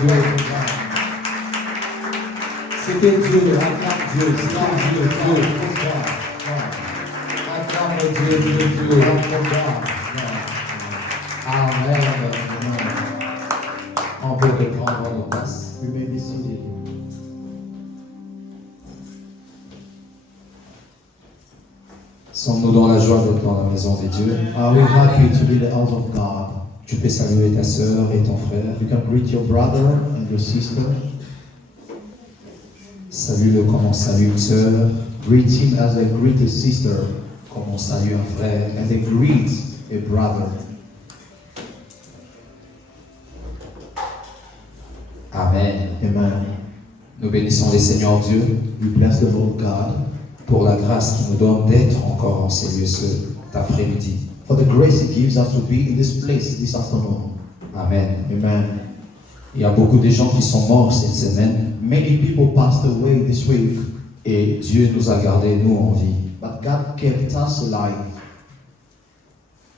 Dieu. C'était Dieu, acclame Dieu, c'est Dieu, Dieu. Acclame Dieu, Dieu, Dieu. Amen. On peut reprendre nos places. We may be seated. Sommes-nous dans la joie d'être dans la maison de Dieu? Are we happy to be the house of God? Tu peux saluer ta sœur et ton frère. You can greet your brother and your sister. Salue-le comme on salue une sœur, Greet him as they greet a sister, comme on salue un frère. and they greet a brother. Amen. Amen. Nous bénissons le Seigneur Dieu We bless the Lord God pour la grâce qu'il nous donne d'être encore en ces lieux cet après-midi. for the grace He gives us to be in this place this afternoon. Amen. Amen. Il y a beaucoup de gens qui sont morts cette semaine Many people passed away this week, et Dieu nous a gardés, nous, en vie. but God kept us alive.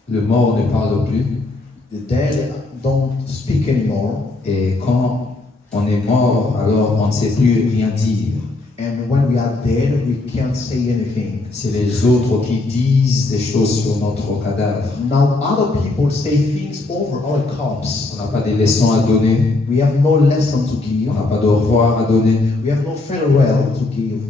Le mort ne parle plus The dead don't speak anymore, et quand on est mort, alors on ne sait plus rien dire. and when we are dead, we can't say anything. C'est les autres qui disent des choses sur notre cadavre. Now other people say things over our corpse. On n'a pas des leçons à donner, We have no lesson to give. on n'a pas de au revoir à donner. We have no farewell to give.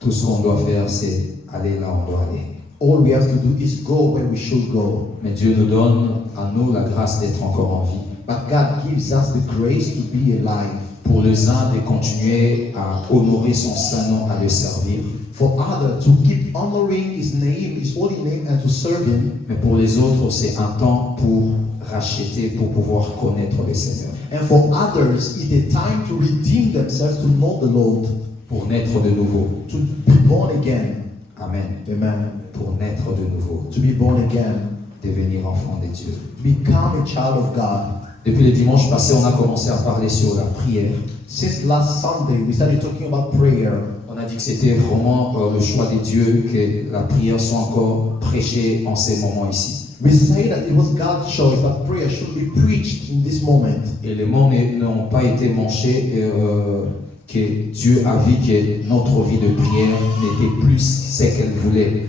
Tout ce qu'on doit faire, c'est aller là où on doit aller. All we have to do is go where we should go. Mais Dieu nous donne à nous la grâce d'être encore en vie. But God gives us the grace to be alive. Pour les uns, de continuer à honorer son saint nom, à le servir. For others to keep honoring His name, His holy name, and to serve Him. Mais pour les autres, c'est un temps pour racheter, pour pouvoir connaître le Seigneur. And for others, it's a time to redeem themselves, to know the Lord, Pour naître de nouveau. to be born again. Amen. Amen. Pour naître de nouveau. To be born again. Devenir enfant de Dieu. Become a child of God. Depuis le dimanche passé, on a commencé à parler sur la prière. Since last Sunday, we started talking about prayer. On a dit que c'était vraiment le choix de Dieu que la prière soit encore prêchée en ces moments ici. We say that it was God's choice that prayer should be preached in this moment. Et les mots n'ont pas été manchés que Dieu a vu que notre vie de prière n'était plus ce qu'elle voulait.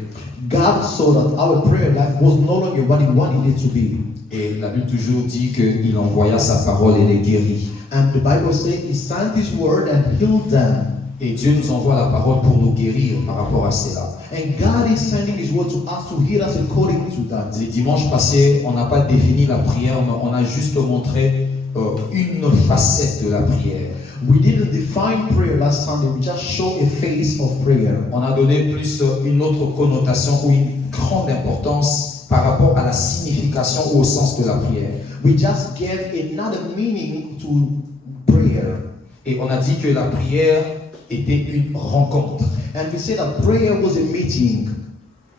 God saw that our prayer life was no longer what He wanted it to be. Et la Bible toujours dit qu'il envoya sa parole et les guérit. And the Bible says He sent His word and healed them. Et Dieu nous envoie la parole pour nous guérir par rapport à cela. And God is sending His word to us to heal us according to that. Les dimanches passés, on n'a pas défini la prière, mais on a juste montré une facette de la prière. We didn't define prayer last Sunday, we just show a face of prayer. On a donné plus une autre connotation ou une grande importance par rapport à la signification ou au sens de la prière. We just gave another meaning to prayer. Et on a dit que la prière était une rencontre. And we said that prayer was a meeting.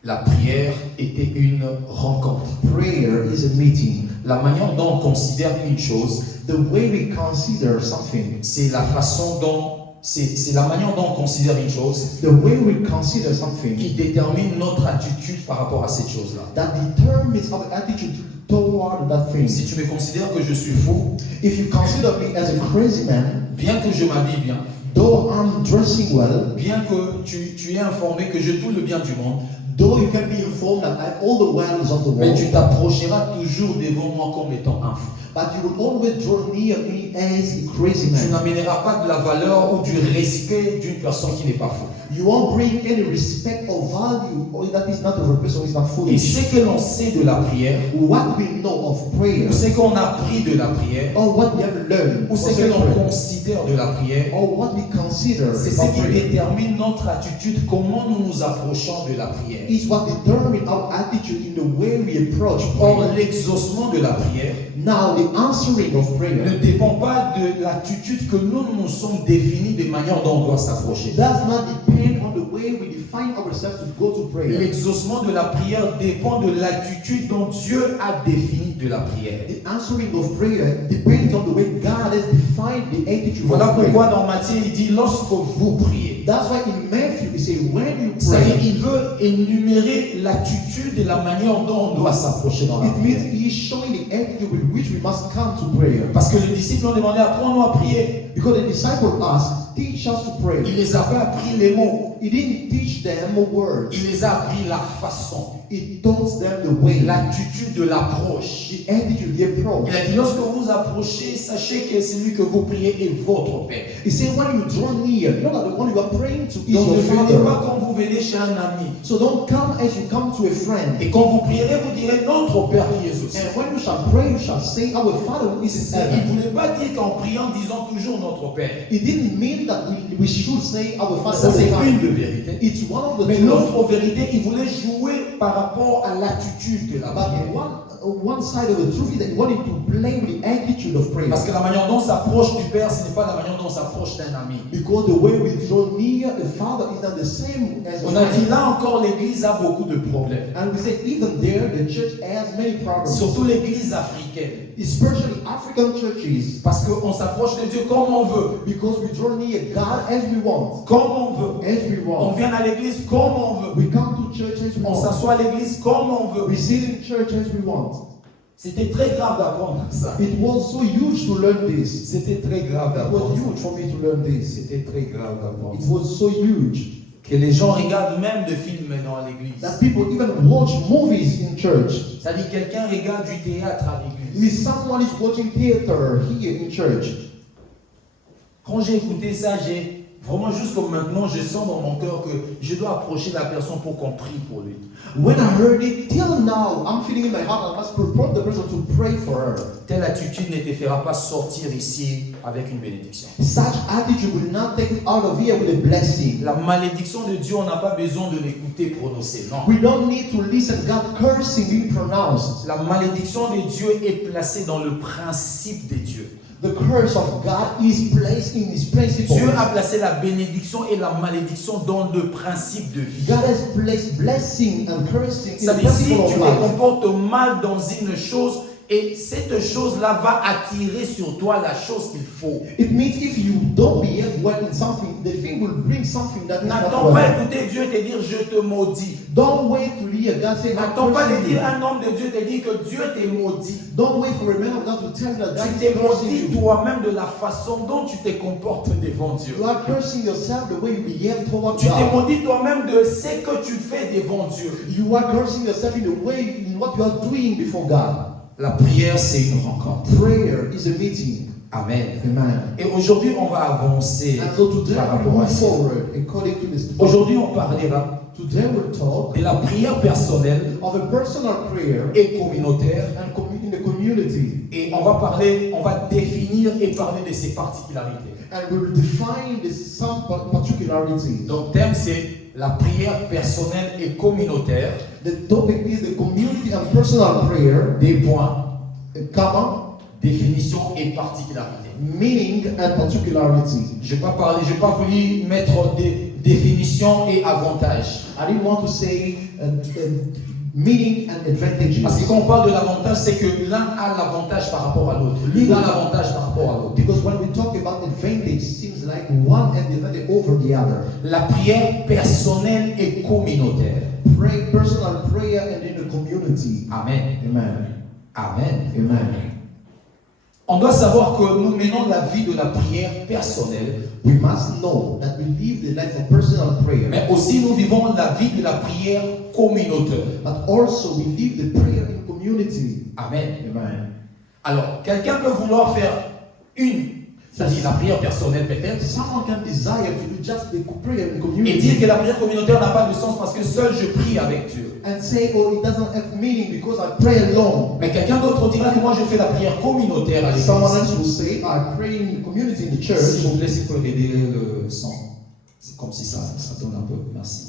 La prière était une rencontre. Prayer is a meeting. La manière dont on considère une chose, The way we consider something, c'est la façon dont, c'est la manière dont on considère une chose the way we consider something, qui détermine notre attitude par rapport à cette chose-là. that determines our attitude toward that thing. Si tu me considères que je suis fou, If you consider me as a crazy man, bien que je m'habille bien, though I'm dressing well, bien que tu es informé que j'ai tout le bien du monde, though you can be informed that I have all the wealth of the mais world, tu t'approcheras toujours devant moi comme étant un fou. but you will always draw near me as a crazy Tu man. n'amèneras pas de la valeur ou du respect d'une personne qui n'est pas fou. You won't bring any respect or value, or that is not of a person who is not Et foolish. ce que l'on sait de la prière, What we know of prayer, ou ce qu'on a appris de la prière, or what we have learned, ou ce que l'on considère de la prière, or what we consider c'est ce about qui prayer, détermine notre attitude, comment nous nous approchons de la prière. is what determines our attitude in the way we approach Or, prayer. l'exaucement de la prière Now, the answering of ne prayer dépend pas de l'attitude que nous nous sommes définis de manière dont on doit s'approcher. does not depend on the way we define ourselves to go to prayer. L'exaucement de la prière dépend de l'attitude dont Dieu a défini de la prière. The answering of prayer depends on the way God has defined the attitude Voilà of prayer. pourquoi dans Matthieu il dit lorsque vous priez. That's why in Matthew he says when you C'est-à-dire pray, il veut énumérer l'attitude et la manière dont on doit s'approcher dans la it means prière. he is showing the attitude with which we you must come to prayer. Parce que les disciples ont demandé, apprends-nous à prier. Because the disciples asked, teach us to pray. Il les a pas appris les mots. He didn't teach them words. Il les a appris la façon, He taught them the way, l'attitude de l'approche. the attitude, the approach. Il a dit, lorsque vous approchez, sachez que celui que vous priez est votre Père. He said, when you draw near, know that the one you are praying to is Donc your ne venez pas Father. quand vous venez chez un ami. So don't come as you come to a friend. Et quand vous prierez, vous direz notre Père qui est aux cieux. And when you shall pray, you shall say, Our Father who is in Il ne heaven. voulait pas dire qu'en priant, disons toujours notre Père. It didn't mean that we should say Our Father Ça, all c'est the une time. de vérité. It's one of the Mais two. l'autre vérité, il voulait jouer par rapport à l'attitude de la But prière. one side of the truth is that he wanted to play with the attitude of prayer. Parce que la manière dont on s'approche du Père, ce n'est pas la manière dont on s'approche d'un ami. Because the way we draw near the Father is not the same as On a dit là encore, l'Église a beaucoup de problèmes. And we say even there the church has many problems. Surtout l'Église africaine. Especially African churches. Parce qu'on s'approche de Dieu comme on veut. Because we draw near God as we want. Comme on veut. As we On want. vient à l'église comme on veut. We come to church as we On want. s'assoit à l'église comme on veut. We sit in church as we want. C'était très grave d'apprendre ça. It was so huge to learn this. C'était très grave It was d'apprendre ça. huge for me to learn this. C'était très grave d'apprendre It ça. was so huge Que les gens regardent même de films dans l'église. that people even watch movies in church. C'est-à-dire quelqu'un regarde du théâtre à l'église. If someone is watching theater here in church, Quand j'ai écouté ça, j'ai vraiment jusqu'au maintenant, je sens dans mon cœur que je dois approcher la personne pour qu'on prie pour lui. when I heard it, till now, I'm feeling in my heart I must propose the person to pray for her. Telle attitude ne te fera pas sortir ici avec une bénédiction. Such attitude will not take you out of here with a blessing. La malédiction de Dieu, on n'a pas besoin de l'écouter prononcer, non. We don't need to listen God cursing being pronounced. La malédiction de Dieu est placée dans le principe de Dieu. The curse of God is placed in His principles. Dieu a placé la bénédiction et la malédiction dans le principe de vie. God has placed blessing and cursing in Ça the veut dire si principle of tu te life. comportes mal dans une chose, et cette chose-là va attirer sur toi la chose qu'il faut. It means if you don't behave well in something, the thing will bring something that is not N'attends pas well. écouter Dieu te dire je te maudis. Don't wait to hear God say, N'attends pas de cursing dire you. un homme de Dieu te dit que Dieu t'est maudit. Don't wait for a man of God to tell you that God Tu is t'es cursing maudit you. toi-même de la façon dont tu te comportes devant Dieu. You are cursing yourself the way you behave toward Tu t'es God. maudit toi-même de ce que tu fais devant Dieu. You are cursing yourself in the way, in what you are doing before God. La prière, c'est une rencontre. Prayer is a meeting. Amen. Amen. Et aujourd'hui, on va avancer And so today par we rapport à move ça. forward according to this. Aujourd'hui, on parlera Today we'll talk de la prière personnelle of a personal prayer et communautaire. and in the community. Et on va définir et parler de ses particularités. And we will define some particularities. Donc, le thème, c'est la prière personnelle et communautaire. The topic is the community and personal prayer, Des points, comma, définition et particularités. meaning and particularity. Je n'ai pas voulu mettre des définitions et avantages. I didn't want to say meaning and advantages. Parce que quand on parle de l'avantage, c'est que l'un a l'avantage par rapport à l'autre. L'une a l'avantage par rapport à l'autre. Because when we talk about advantage, it seems like one has the advantage over the other. La prière personnelle et communautaire. Pray, personal prayer and in the community. Amen. Amen. Amen. Amen. On doit savoir que nous menons la vie de la prière personnelle, We must know that we live the life of personal prayer, mais aussi nous vivons la vie de la prière communautaire. but also we live the prayer in community. Amen. Amen. Alors, quelqu'un peut vouloir faire c'est-à-dire la prière personnelle peut-être, Someone can desire to do just the prayer in et community dire que la prière communautaire n'a pas de sens parce que seul je prie avec Dieu. and say, oh, it doesn't have meaning because I pray alone. Mais quelqu'un d'autre dira que moi je fais la prière communautaire à Someone l'église. else will say, I pray in the community in the S'il church. vous plaît, s'il peut aider le son. C'est comme si ça tourne un peu. Merci.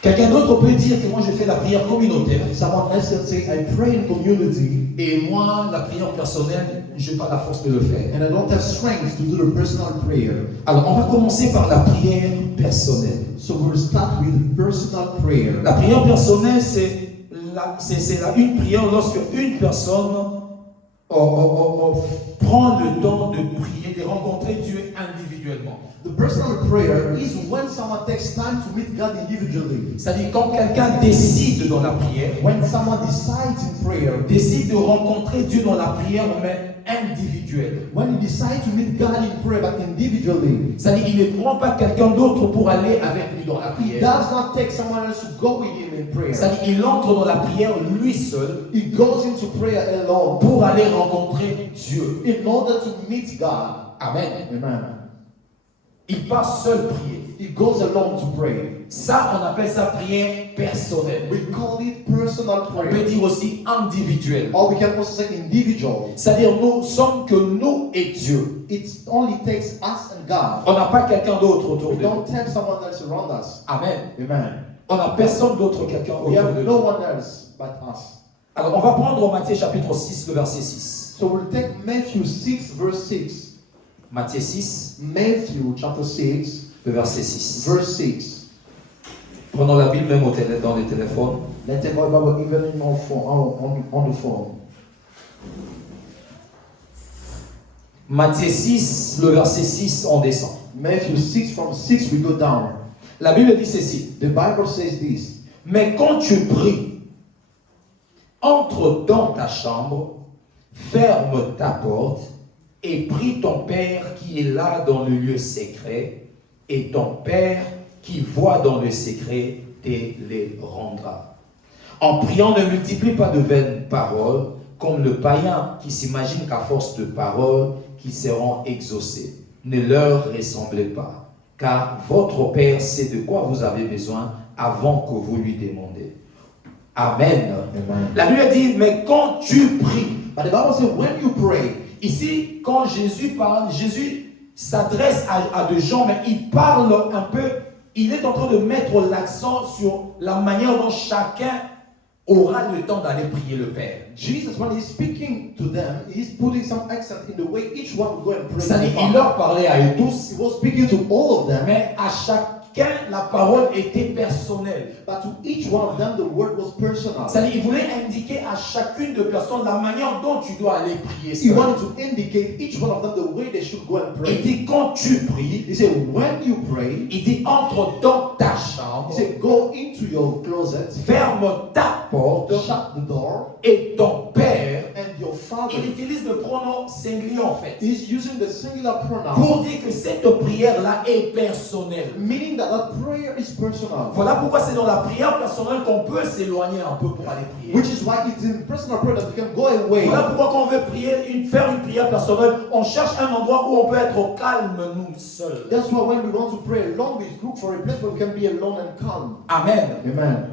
Quelqu'un d'autre peut dire que moi je fais la prière communautaire Someone else will say, I pray in community et moi la prière personnelle, je n'ai pas la force de le faire. and I don't have strength to do the personal prayer. Alors on va commencer par la prière personnelle. So we'll start with personal prayer. La prière personnelle, c'est une prière lorsque une personne prend le temps de prier, de rencontrer Dieu individuellement. individuellement. The personal prayer is when someone takes time to meet God individually. C'est-à-dire quand quelqu'un décide dans la prière, When someone decides in prayer, décide de rencontrer Dieu dans la prière, mais individuelle. when you decide to meet God in prayer, but individually, C'est-à-dire il ne prend pas quelqu'un d'autre pour aller avec lui dans la he prière. does not take someone else to go with him in prayer. C'est-à-dire il entre dans la prière lui seul He goes into prayer alone pour aller rencontrer Dieu. in order to meet God. Amen. Amen. Il part seul prier. He goes alone to pray. Ça, on appelle ça prière personnelle. We call it personal On peut prayer. dire aussi individuelle. Or we can also say individual. C'est-à-dire nous sommes que nous et Dieu. It only takes us and God. On n'a pas quelqu'un d'autre autour We de nous. don't have someone else around us. Amen. Amen. On n'a personne d'autre quelqu'un autour We de have no nous. one else but us. Alors on va prendre Matthieu chapitre 6, le verset 6. So we'll take Matthew 6 verse 6. Matthieu 6, Matthew chapter 6 le verset 6. verse 6. Prenons la Bible même dans les téléphones. Let's take our Bible even in our phone, on the phone. Matthieu 6, le verset 6, on descend. Matthew 6 from 6 we go down. La Bible dit ceci. The Bible says this. Mais quand tu pries, entre dans ta chambre, ferme ta porte et prie ton Père qui est là dans le lieu secret, et ton Père qui voit dans le secret te les rendra. En priant, ne multiplie pas de vaines paroles, comme le païen qui s'imagine qu'à force de paroles, qui seront exaucés. Ne leur ressemblez pas, car votre Père sait de quoi vous avez besoin avant que vous lui demandez. Amen. Amen. La Bible dit, mais quand tu pries, But the Bible says when you pray, ici, quand Jésus parle, Jésus s'adresse à des gens, mais il parle un peu, il est en train de mettre l'accent sur la manière dont chacun aura le temps d'aller prier le Père. Jesus, when he's speaking to them, he's putting some accent in the way each one will go and pray. C'est-à-dire, to the il Father. leur parlait à eux tous, He was speaking to all of them, mais à chacun, la parole était personnelle. but to each one of them, the word was personal. C'est-à-dire, il voulait indiquer à chacune de personnes la manière dont tu dois aller prier. He seul. wanted to indicate each one of them the way they should go and Il pray. dit, quand tu pries, He said, when you pray, il dit, entre dans ta chambre, he said, go into your closet, ferme ta porte, shut the door, et ton Père, and your Father. il utilise le pronom singulier en fait, He's using the singular pronoun, pour dire que cette prière-là est personnelle. meaning that that prayer is personal. Voilà pourquoi c'est dans la prière personnelle qu'on peut s'éloigner un peu pour aller prier. Which is why it's in personal prayer that we can go away. Voilà pourquoi quand on veut prier, faire une prière personnelle, on cherche un endroit où on peut être au calme nous seuls. That's why when we want to pray alone, we look for a place where we can be alone and calm. Amen. Amen.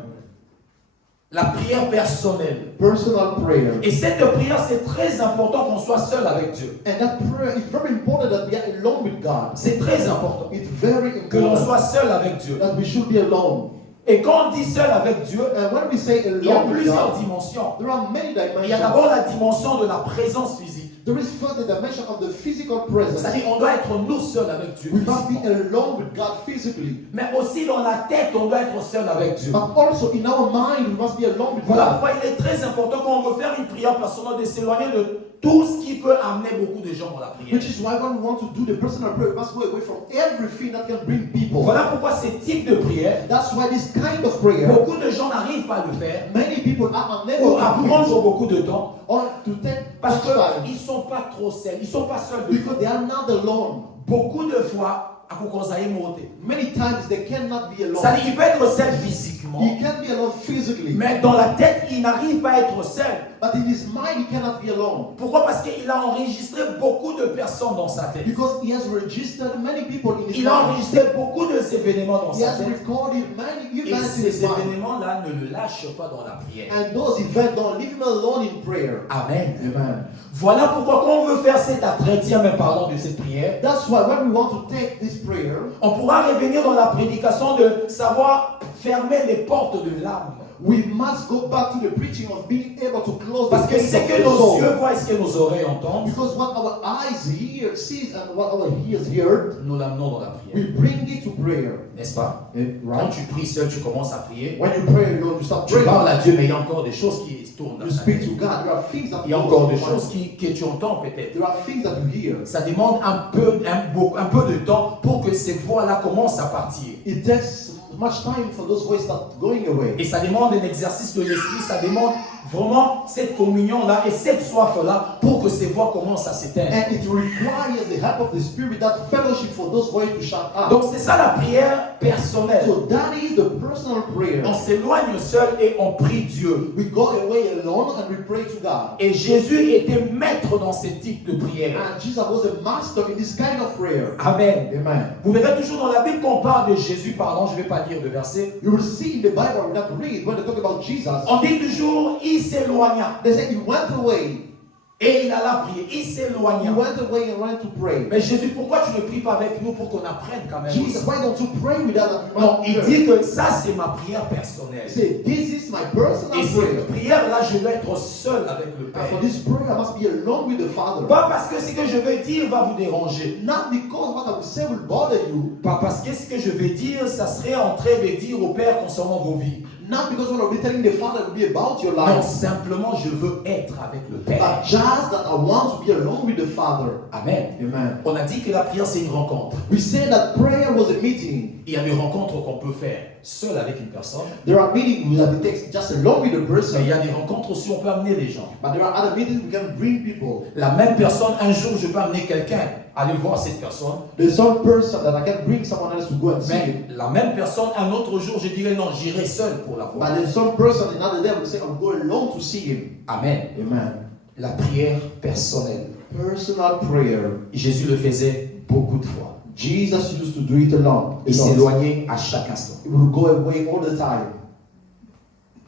La prière personnelle. Personal prayer. Et cette prière, c'est très important qu'on soit seul avec Dieu. And that prayer is very important that we are alone with God. C'est très important It's very que l'on important soit seul avec Dieu. that we should be alone. Et quand on dit seul avec Dieu, And when we say il y a alone with plusieurs God, dimensions. there are many Il y a dimensions. d'abord la dimension de la présence physique. There is further dimension of the physical presence. C'est-à-dire on doit être nous seuls avec Dieu. We must be physiquement. alone with God physically. Mais aussi dans la tête, on doit être seul avec Dieu. But also in our mind, we must be alone with Voilà God. pourquoi il est très important quand on veut faire une prière personnelle de s'éloigner de tout ce qui peut amener beaucoup de gens dans la prière. Which is why when we want to do the personal prayer, we must go away from everything that can bring people. Voilà pourquoi ce type de prière, That's why this kind of prayer, beaucoup de gens n'arrivent pas à le faire many people are unable ou à to do prendre it beaucoup de temps or to take parce much time qu'ils ne sont pas trop seuls, ils ne sont pas seuls de because they are not alone. beaucoup de fois. Many times they cannot be alone. C'est-à-dire qu'il peut être seul physiquement, He can be alone physically, mais dans la tête, il n'arrive pas à être seul. but in his mind he cannot be alone Pourquoi? Parce qu'il a enregistré beaucoup de personnes dans sa tête. because he has registered many people in his Il a mind. enregistré beaucoup d'événements dans He sa has tête. recorded many Et events in his ces mind. événements-là ne le lâchent pas dans la prière. And those events don't leave him alone in prayer. Amen. Amen. Voilà pourquoi quand on veut faire cet entretien, mais parlons de cette prière, That's why when we want to take this prayer, on pourra revenir dans la prédication de savoir fermer les portes de l'âme. We must go back to the preaching of being able to close Parce the que gates ce of que the nos soul. yeux voient et ce que nos oreilles entendent, Because what our eyes hear, sees, and what our ears hear, nous l'amenons dans la we prière. bring it to prayer. N'est-ce pas? Quand Right? tu pries seul, tu commences à prier. When you pray, you start Tu praying. parles à Dieu, mais il y a encore des choses qui tournent dans You ta speak tête. to God. There are things that Il y a encore des choses que tu entends peut-être. There are things that you hear. Ça demande un peu de temps pour que ces voix-là commencent à partir. It takes much time for those voices start going away. Et ça demande un exercice de l'esprit, ça demande vraiment cette communion-là et cette soif-là pour que ces voix commencent à s'éteindre. And it requires the help of the Spirit, that fellowship for those voices to shut up. Donc c'est ça la prière personnelle. So that is the personal prayer. On s'éloigne seul et on prie Dieu. We go away alone and we pray to God. Et Jésus était maître dans ce type de prière. And Jesus was a master in this kind of prayer. Amen. Amen. Vous verrez toujours dans la Bible qu'on parle de Jésus, pardon, je ne vais pas lire le verset. You will see in the Bible, we not read, when they talk about Jesus, On dit toujours, il s'éloigna. they say he went away. Et il alla prier, il He s'éloigna. went away and went to pray. Mais Jésus, pourquoi tu ne pries pas avec nous pour qu'on apprenne quand même Jesus, aussi? why don't you pray with us? Non, il dit que ça c'est ma prière personnelle. He said, this is my personal Et prayer. cette prière-là, je vais être seul avec le And for Père. this prayer, I must be alone with the Father. Pas parce que ce que je vais dire va vous déranger. Not because what I will say will bother you. Pas parce que ce que je vais dire, ça serait en train de dire au Père concernant vos vies. Not because what I'll be telling the Father will be about your Non, life. simplement je veux être avec le Père. But just that I want to be alone with the Father. Amen. Amen. On a dit que la prière c'est une rencontre. We say that prayer was a meeting. Il y a des rencontres qu'on peut faire seul avec une personne. There are meetings that we take just alone with the Mais il person. y a des rencontres aussi où on peut amener les gens. But there are other meetings we can bring people. La même personne, un jour je peux amener quelqu'un, aller voir cette personne. There's some person that I can bring someone else to go and see Mais him. la même personne, un autre jour, je dirais non, j'irai seul pour la voir. But there's some person another day will say, I'll go alone to see him. Amen. Amen. La prière personnelle. Personal prayer. Jésus le faisait beaucoup de fois. Jesus used to do it alone. Il s'éloignait à chaque instant. He would go away all the time.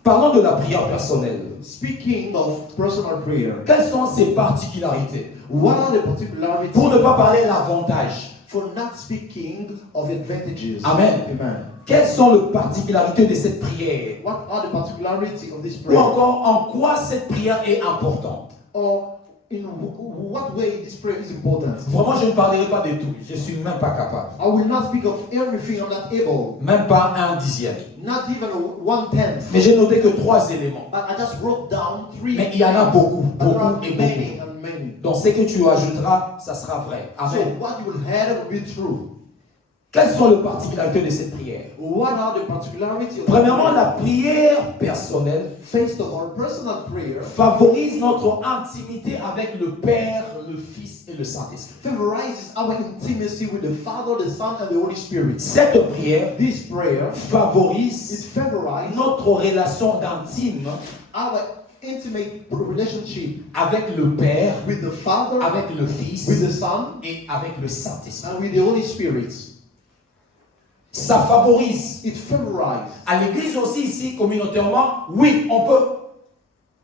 Parlons de la prière personnelle. Speaking of personal prayer, Quelles sont ses particularités? what are the particularities? Pour ne pas parler de l'avantage. For not speaking of advantages. Amen. Amen. Quelles sont les particularités de cette prière? What are the particularities of this Ou prayer? encore, en quoi cette prière est importante? Or in what way this prayer is important? Vraiment, je ne parlerai pas de tout. Je ne suis même pas capable. I will not speak of everything. I'm not able. Même pas un dixième. Not even 1/10. Mais j'ai noté que 3 éléments. But I just wrote down 3. Mais il y en a beaucoup, But there are beaucoup et many beaucoup. and many. Donc ce que tu ajouteras, ça sera vrai. So Amen. what you will have will be true. Quelles sont les particularités de cette prière? What are the particularities of Premièrement, the la prayer? prière personnelle First of all, personal prayer favorise notre intimité avec le Père, le Fils et le Saint-Esprit. favorizes our intimacy with the Father, the Son, and the Holy Spirit. Cette prière This prayer is favorise favorized notre relation d'intime our intimate relationship avec le Père, with the Father, avec le Fils with the Son, et avec le Saint-Esprit. and with the Holy Spirit. Ça favorise. It favorizes. À l'église aussi, ici, communautairement, oui, on peut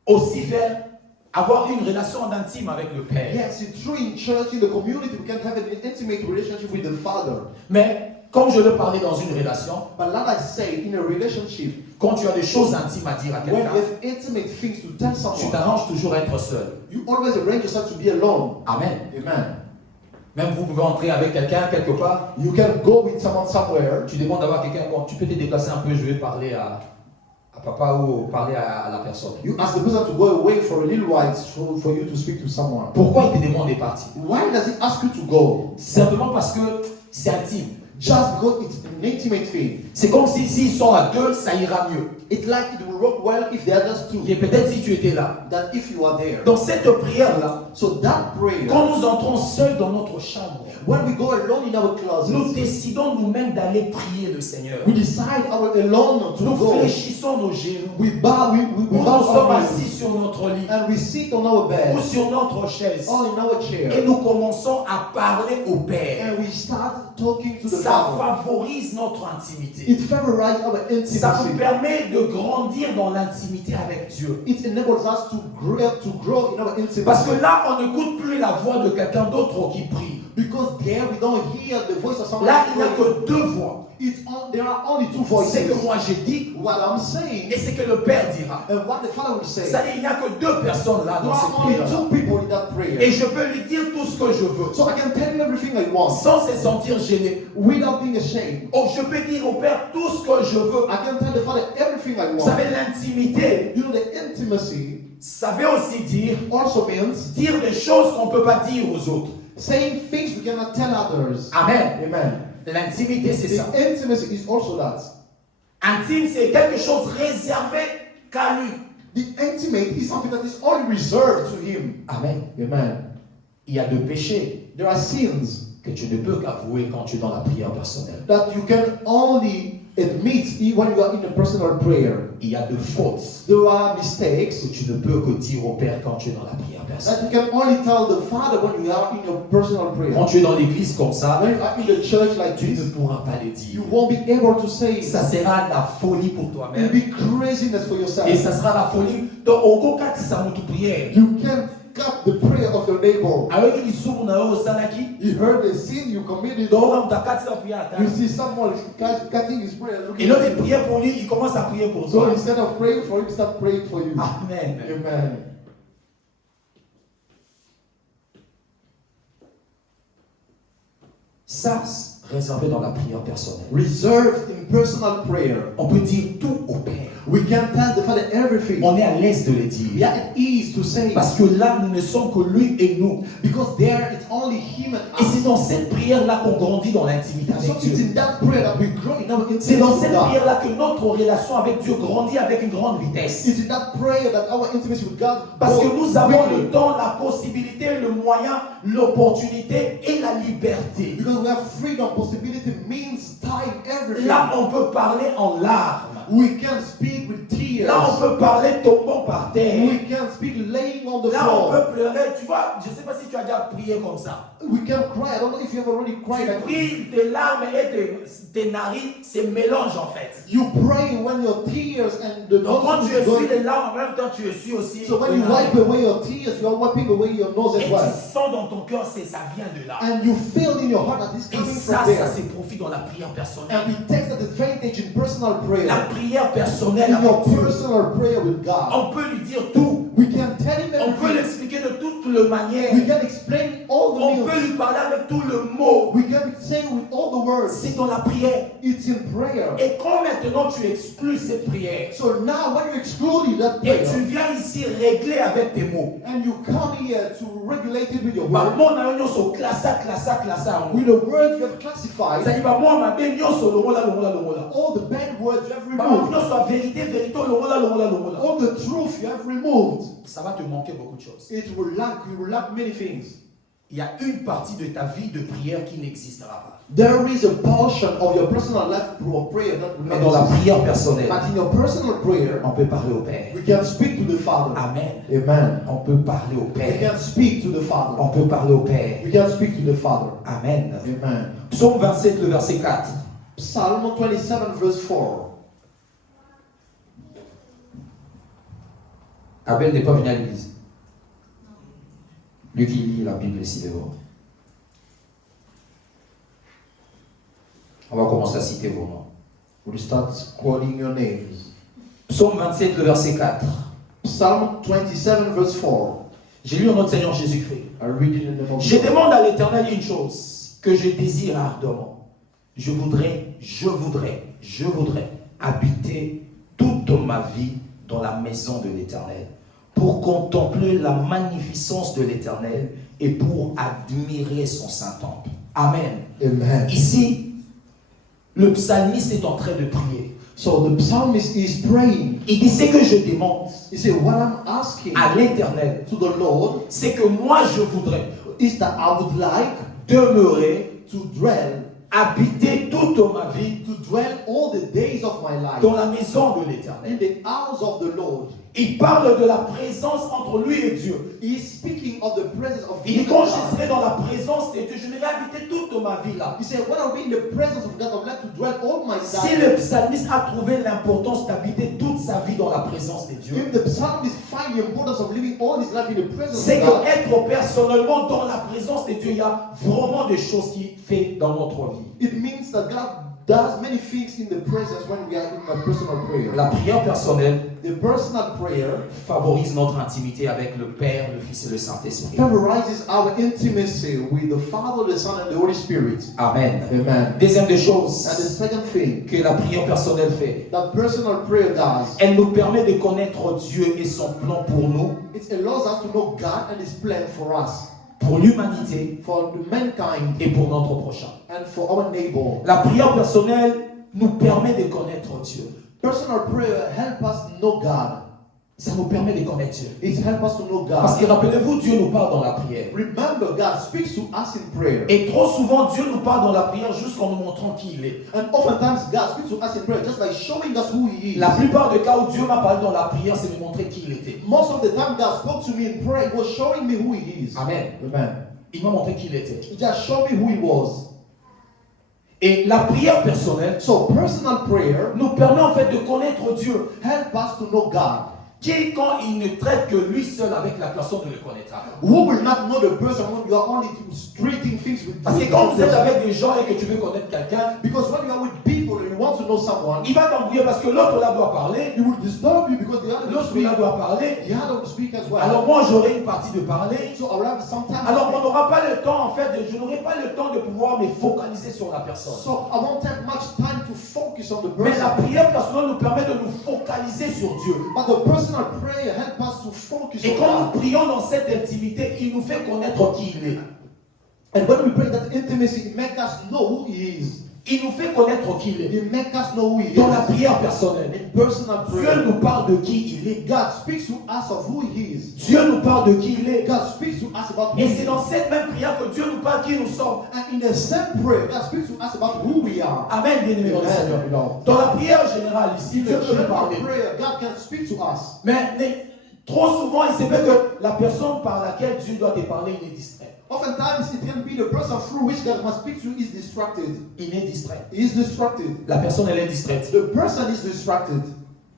aussi faire, avoir une relation d'intime avec le Père. Yes, it's true in church, in the community, we can have an intimate relationship with the Father. Mais, comme je le parlais dans une relation, But like I say, in a relationship, quand tu as des choses intimes à dire à when quelqu'un, you have intimate things to tell tu someone, t'arranges toujours à être seul. you always arrange yourself to be alone. Amen. Amen. Même vous pouvez entrer avec quelqu'un quelque part, You can go with someone somewhere. tu demandes d'avoir quelqu'un, bon, tu peux te déplacer un peu, je vais parler à papa ou parler à la personne. You ask the person to go away for a little while for you to speak to someone. Pourquoi il te demande de partir? Why does he ask you to go? Simplement parce que c'est intime. Just because it's an intimate thing. C'est comme si s'ils sont à deux, ça ira mieux. It's like it will work well if they are just two. Et peut-être si tu étais là. Than if you are there. Dans cette prière-là, So that prayer, quand nous entrons seuls dans notre chambre, when we go alone in our closet, nous décidons nous-mêmes d'aller prier le Seigneur. we decide alone to Nous go. fléchissons nos genoux. We bow, we Nous bow sommes our assis heads sur notre lit and we sit on our bed ou sur notre chaise or in our et chair nous commençons à parler au Père. and we start talking to the Ça Father. favorise notre intimité. It favorizes our Ça nous intimacy. permet de grandir dans l'intimité avec Dieu. It enables us to grow in our intimacy. Parce que là, on n'écoute plus la voix de quelqu'un d'autre qui prie. Because there we don't hear the voice of someone. Là, il n'y a praying. que deux voix. There are only two C'est que voices. moi j'ai dit What I'm saying et c'est que le Père dira. and what the Father will say. C'est-à-dire, il n'y a que deux personnes là There dans cette are only prière. two people in that prayer. Et je peux lui dire tout ce que je veux, So I can tell him everything I want sans se sentir gêné. without being ashamed. Oh, je peux dire au Père tout ce que je veux. I can tell the Father everything I Vous want. savez, l'intimité, You know, the intimacy ça veut aussi dire also means dire des choses qu'on ne peut pas dire aux autres. saying things we cannot tell others. Amen. Amen. L'intimité, c'est The ça. intimacy is also that. Intime, c'est quelque chose réservé qu'à lui. The intimate is something that is only reserved to him. Amen. Amen. Il y a deux péchés There are sins que tu ne peux qu'avouer quand tu es dans la prière personnelle. that you can only admit when you are in a personal prayer. Il y a deux fautes There are mistakes que tu ne peux que dire au Père quand tu es dans la prière personnelle. that you can only tell the Father when you are in your personal prayer. Quand tu es dans l'église comme ça, When you are in the church like tu ne this, pourras pas le dire. you won't be able to say it. Ça sera la folie pour It'll toi-même. be craziness for yourself. Et ça sera la folie. Donc, au cas où ça nous prière. You can't cut the prayer of your neighbor. Avec les sourds, on a au salaki. You heard the sin you committed. Donc, on t'a cassé la prière à You table. see someone cutting his prayer. Et Looking là, at il you. priait pour lui, il commence à prier pour So toi. instead of praying for him, start praying for you. Amen. Amen. Ça, c'est réservé dans la prière personnelle. Reserved in personal prayer. On peut dire tout au Père. We can tell the Father everything. On est à l'aise de le dire. Yeah, it is to say. Parce que là, nous ne sommes que lui et nous. Because there it's only him and Et us. c'est dans cette prière-là qu'on grandit dans l'intimité So avec it's Dieu. in that prayer that we grow in our C'est intimacy dans with cette God. prière-là que notre relation avec Dieu grandit avec une grande vitesse. It's in that prayer that our intimacy with God Parce que grows nous avons quickly. le temps, la possibilité, le moyen, l'opportunité et la liberté. Because we have freedom, possibility, means, time, everything. Là, on peut parler en larmes. We can speak with tears. Là, on peut parler tombant par terre. We can speak laying on the Là, on floor. peut pleurer. Tu vois, je ne sais pas si tu as déjà prié comme ça. We can cry. I don't know if you have already cried. Tu pries, tes larmes et tes narines se mélangent en fait. You pray when your tears and the Donc quand nose tu is essuies going. les larmes, en même temps tu essuies aussi So when les you wipe narines. away your tears, you are wiping away your nose Et as tu well. sens dans ton cœur, ça vient de là. And you feel in your heart that it's Et coming ça, from ça there. se profite dans la prière personnelle. And we take that advantage in personal La prayer. prière personnelle In your avec Dieu. personal prayer with God. On peut lui dire tout. We can tell him On peut everything. l'expliquer de toutes les manières. We can explain all the On peut meals. lui parler avec tout le mot. We can say with all the words. C'est dans la prière. It's in prayer. Et quand maintenant tu exclus cette prière, So now when you exclude that et tu prayer, viens ici régler avec tes mots. and you come here to regulate it with your Bah, word, moi, on a nyonso classa. with the words you have classified, C'est-à-dire, bah, moi, ma belle nyonso, longola. all the bad words you have Bah, moi, removed, nyonso, la vérité, longola. all the truth you have removed, Ça va te manquer beaucoup de choses. you will lack many things. Il y a une partie de ta vie de prière qui n'existera pas. There is a portion of your personal life of prayer that will Mais not dans la exist. prière personnelle, But in your personal prayer, on peut parler au Père. we can speak to the Father. Amen. Amen. On peut parler au We Père. can speak to the Father. On peut parler au Père. We can speak to the Father. Amen. Amen. Psaume 27, le verset 4. Psalm 27 verse 4. Abel n'est pas venu à l'église. Lui qui lit la Bible ici devant. On va commencer à citer vos noms. We'll start quoting your names. Psaume 27, le verset 4. Psalm 27 verse 4. J'ai lu au nom de Seigneur Jésus-Christ. I read it in the name of Je God. demande à l'Éternel une chose que je désire ardemment. Je voudrais habiter toute ma vie dans la maison de l'Éternel, pour contempler la magnificence de l'Éternel et pour admirer son Saint-Temple. Amen. Amen. Ici, le psalmiste est en train de prier. So the psalmist is praying. Il dit, ce que je demande He said, what I'm asking à l'Éternel, to the Lord c'est que moi je voudrais is that I would like demeurer, to dwell, habiter toute ma vie to dwell all the days of my life dans la maison de in l'Éternel. the house of the Lord. Il parle de la présence entre lui et Dieu. He is speaking of the presence of Il dit, God. quand je serai dans la présence de Dieu, je vais habiter toute ma vie là. He said, when I'll be in the presence of God, I would like to dwell all my Si time. le psalmiste a trouvé l'importance d'habiter toute sa vie dans la présence de Dieu, If the psalmist find the importance of living all his life in the presence c'est of God, qu'être personnellement dans la présence de Dieu, il y a vraiment des choses qu'il fait dans notre vie. it means that God does many things in the presence when we are in a personal prayer. La prière personnelle The personal prayer favorise notre intimité avec le Père, le Fils et le Saint-Esprit. favorizes our intimacy with the Father, the Son, and the Holy Spirit. Amen. Amen. Deuxième des And the choses second thing que la prière personnelle fait, that personal prayer does, elle nous permet de connaître Dieu et son plan pour nous, it allows us to know God and His plan for us, pour l'humanité for the mankind, et pour notre prochain. and for our neighbor. La prière personnelle nous permet de connaître Dieu. Personal prayer helps us know God. Ça nous permet de connaître Dieu. It helps us to know Parce God. que rappelez-vous, Dieu nous parle dans la prière. Remember, God speaks to us in prayer. Et trop souvent, Dieu nous parle dans la prière juste en nous montrant qui il est. And oftentimes, God speaks to us in prayer just by showing us who He is. La plupart des cas où Dieu m'a parlé dans la prière, c'est de montrer qui il était. Most of the time, God spoke to me in prayer. He was showing me who He is. Amen. Amen. Il m'a montré qui il était. He just showed me who He was. Et la prière personnelle So, personal prayer nous permet en fait de connaître Dieu. helps us to know God. Qui, quand il ne traite que lui seul avec la personne, ne le connaîtra pas. Who will not know the person when you are only treating things with Parce que quand vous êtes avec des gens et que tu veux connaître quelqu'un, Because when you are with people and you want to know someone, il va t'embrouiller parce que l'autre là doit parler, it will disturb you because the other will l'autre speak. là doit parler. The other will speak as well. Alors moi j'aurai une partie de parler. So I will have some time. Alors on n'aura pas le temps en fait, je n'aurai pas le temps de pouvoir me focaliser sur la personne. So I won't take much time to focus on the Mais la person. prière personnelle nous permet de nous focaliser sur Dieu. But the personal prayer helps us to focus Et on quand God. nous prions dans cette intimité, il nous fait connaître qui il est. And when we pray that intimacy, it makes us know who He is. Il nous fait connaître qui il est. It makes us know who He Dans la is. prière personnelle, In personal Dieu prayer, nous parle de qui il est. God speaks to us of who He is. Dieu nous parle de qui il est. God speaks to us about who Et He c'est is. dans cette même prière que Dieu nous parle qui nous sommes. And in the same prayer, God speaks to us about who we are. Amen, bien-aimé dans le Seigneur. Beloved. Dans la prière générale ici, In Dieu the peut nous general parler. prayer, God can speak to us. Mais trop souvent, il se fait que la personne par laquelle Dieu doit te parler, il est distrait. Oftentimes, it can be the person through which God must speak to is distracted. Il est distrait. He is distracted. La personne, elle est distraite. The person is distracted.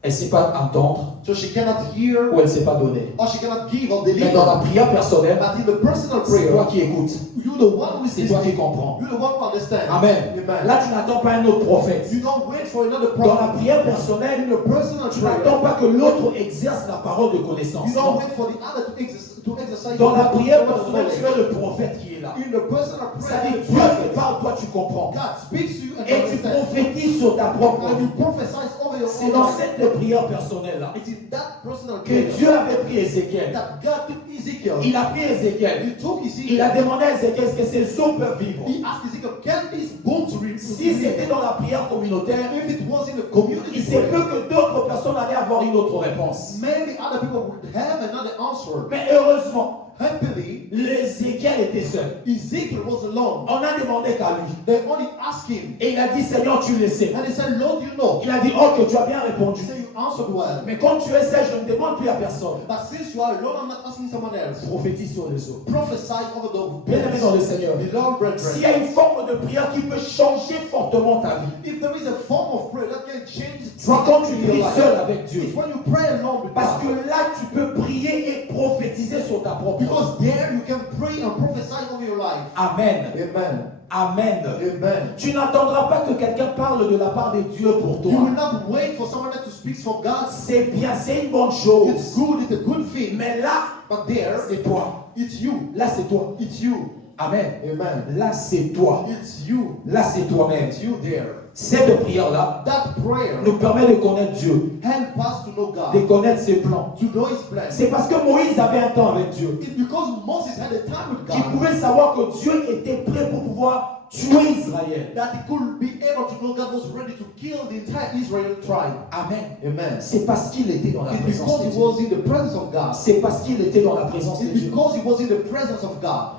Elle ne sait pas entendre So she cannot hear ou elle ne sait pas donner. or she cannot give or Mais dans la deliver. prière personnelle, But in the personal c'est toi prayer, qui écoutes. you're the one who is C'est toi qui listening. comprends. You're the one who understands. Amen. Amen. Là, tu n'attends pas un autre prophète. You don't wait for another Dans la prophet. prière personnelle, In the personal tu prayer, n'attends pas que l'autre exerce la parole de connaissance. you don't wait for the other to exercise Dans la prière the personnelle, tu knowledge. es le prophète qui est là. In the personal Ça prayer, dit, the Dieu te prophet, parle, toi tu comprends. God speaks to you and Et tu understands. prophétises sur ta propre And vie. you prophesy over your C'est own dans life. cette prière personnelle-là It's in that personal que prayer Dieu avait pris Ézéchiel. that God took Ezekiel. Il a pris Ézéchiel. He took Il a Ezekiel. demandé à Ézéchiel est-ce que ces eaux peuvent vivre. He asked Ezekiel, can these bones Si c'était dans la prière communautaire, If it was in a community il se peut prayer, que d'autres personnes allaient avoir une autre réponse. maybe other people would have another answer. Mais heureusement, Happily, Ézéchiel était seul. Ezekiel was alone. On a demandé qu'à lui. They only asked him. Et il a dit, Seigneur, tu le sais. And he said, Lord, you know. Il a dit, oh, que tu as bien répondu. He said, you answered well. Mais comme tu es seul, je ne demande plus à personne. But since you are alone, I'm not asking someone else. Prophétise sur les eaux. Prophesy over the Bien-aimé dans le Seigneur. Beloved S'il y brethren, a une forme de prière qui peut changer fortement ta vie, if there is a form of prayer that can change c'est quand tu your pries life, seul avec Dieu. it's when you pray alone with Parce God. que là, tu peux prier et prophétiser sur ta propre vie. Because there you can pray and prophesy over your life. Amen. Amen. Amen. Amen. Tu n'attendras pas que quelqu'un parle de la part de Dieu pour You will toi. not wait for someone else to speak for God. C'est bien, c'est une bonne chose. It's good, it's a good thing. Mais là, But there, c'est toi. it's you. Là, c'est toi. It's you. Amen. Amen. Là, c'est toi. It's you. Là, c'est toi-même. It's you there. Cette prière-là That prayer nous permet de connaître Dieu, help us to know de God, connaître ses plans. to know His plan. C'est parce que Moïse avait un temps avec Dieu It's because Moses had a time with qu'il God pouvait savoir que Dieu était prêt pour pouvoir tuer Israël. that he could be able to know God was ready to kill the entire Israel tribe. Amen. Amen. C'est parce qu'il était dans la It's présence because de he Dieu. was in the presence of God. C'est parce qu'il était dans la présence de It's Dieu. because he was in the presence of God.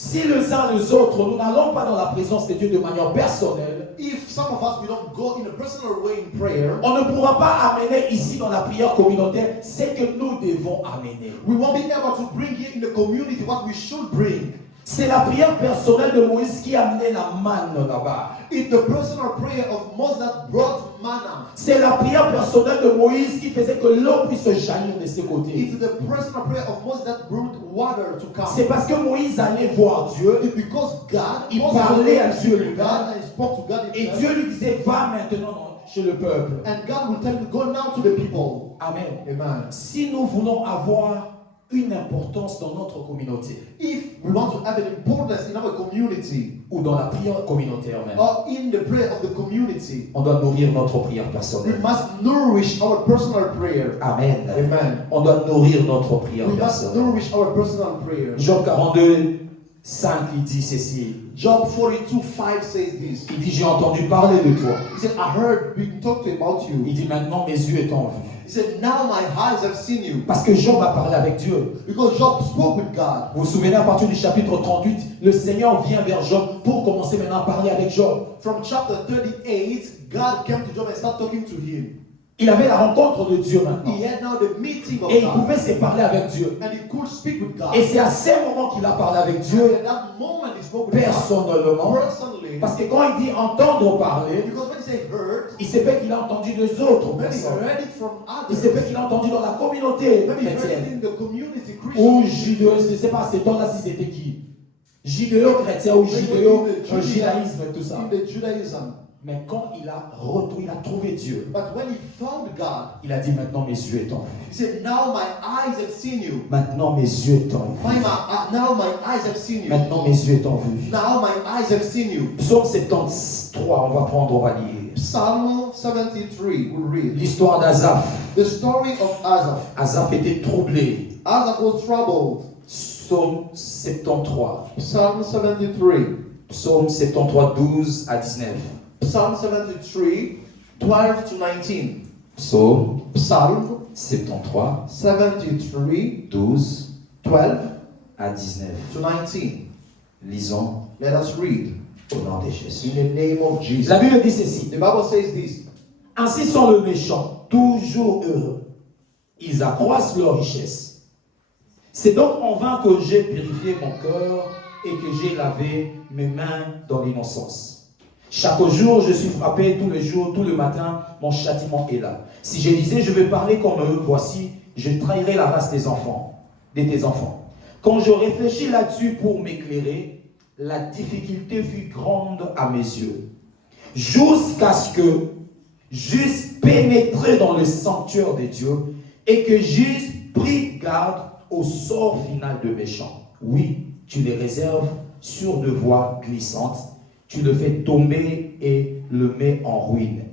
Si les uns les autres, nous n'allons pas dans la présence de Dieu de manière personnelle, If some of us we don't go in a personal way in prayer, on ne pourra pas amener ici dans la prière communautaire ce que nous devons amener. we won't be able to bring here in the community what we should bring. C'est la prière personnelle de Moïse qui a amené la manne là-bas. It's the personal prayer of Moses that brought manna. C'est la prière personnelle de Moïse qui faisait que l'eau puisse jaillir de ses côtés. It's the personal prayer of Moses that brought water to come. C'est parce que Moïse allait voir Dieu. It's because God, Il Moses parlait à went Dieu to lui-même. God and spoke to God Et himself. Dieu lui disait, va maintenant chez le peuple. And God will tell him, go now to the people. Amen. Amen. Si nous voulons avoir une importance dans notre communauté, If we want to have an importance in our community, ou dans la prière communautaire même, or in the prayer of the community, on doit nourrir notre prière we personnelle. must nourish our personal prayer. Amen. Amen. On doit nourrir notre prière We must personnelle. nourish our personal prayer. Job 42, 5, il dit ceci. Job 42:5 says this. Il dit, j'ai entendu parler de toi. He said, I heard we talked about you. Il dit, maintenant mes yeux t'ont vu. He said, now my eyes have seen you. Parce que Job a parlé avec Dieu. Because Job spoke with God. Vous vous souvenez, à partir du chapitre 38, le Seigneur vient vers Job pour commencer maintenant à parler avec Job. From chapter 38, God came to Job and started talking to him. Il avait la rencontre de Dieu maintenant. He had now the meeting of Et il God. pouvait se parler avec Dieu. And he could speak with God. Et c'est à ce moment qu'il a parlé avec Dieu At that moment he spoke with God. personnellement. Personally. Parce que quand il dit entendre parler, Because when he said heard, il se peut qu'il a entendu des autres maybe he personnes. heard it from Il others. se peut qu'il a entendu dans la communauté Maybe he heard it chrétienne. in the community Ou Christian. judéo, je ne sais pas ces temps-là si c'était qui. Judéo-chrétien ou judéo-judaïsme, tout ça. In the Judaism. Mais quand il a trouvé Dieu, But when he found God, il a dit maintenant mes yeux t'ont vu. he said, now my eyes have seen you. Maintenant mes yeux t'ont vu. Now my eyes have seen you. Maintenant mes yeux t'ont vu. Now my eyes have seen you. Psaume 73, on va lire. Psalm 73, we'll read. L'histoire d'Azaph. The story of Asaph. Azaph était troublé. Asaph was troubled. Psaume 73. Psalm 73. Psaume 73, 12 à 19. Psalm 73, 12 to 19. Psaume Psalm 73, 73, 12 12 à 19. to 19. Lisons Let us read. au nom de Jésus. In the name of Jesus. La Bible dit ceci. The Bible says this. Ainsi sont les méchants, toujours heureux. Ils accroissent leur richesse. C'est donc en vain que j'ai purifié mon cœur et que j'ai lavé mes mains dans l'innocence. Chaque jour, je suis frappé, tous les jours, tout le matin, mon châtiment est là. Si je disais, je vais parler comme eux, voici, je trahirai la race des enfants, de tes enfants. Quand je réfléchis là-dessus pour m'éclairer, la difficulté fut grande à mes yeux. Jusqu'à ce que j'eusse pénétré dans le sanctuaire de Dieu et que j'eusse pris garde au sort final de méchants. Oui, tu les réserves sur de voies glissantes. Tu le fais tomber et le mets en ruine.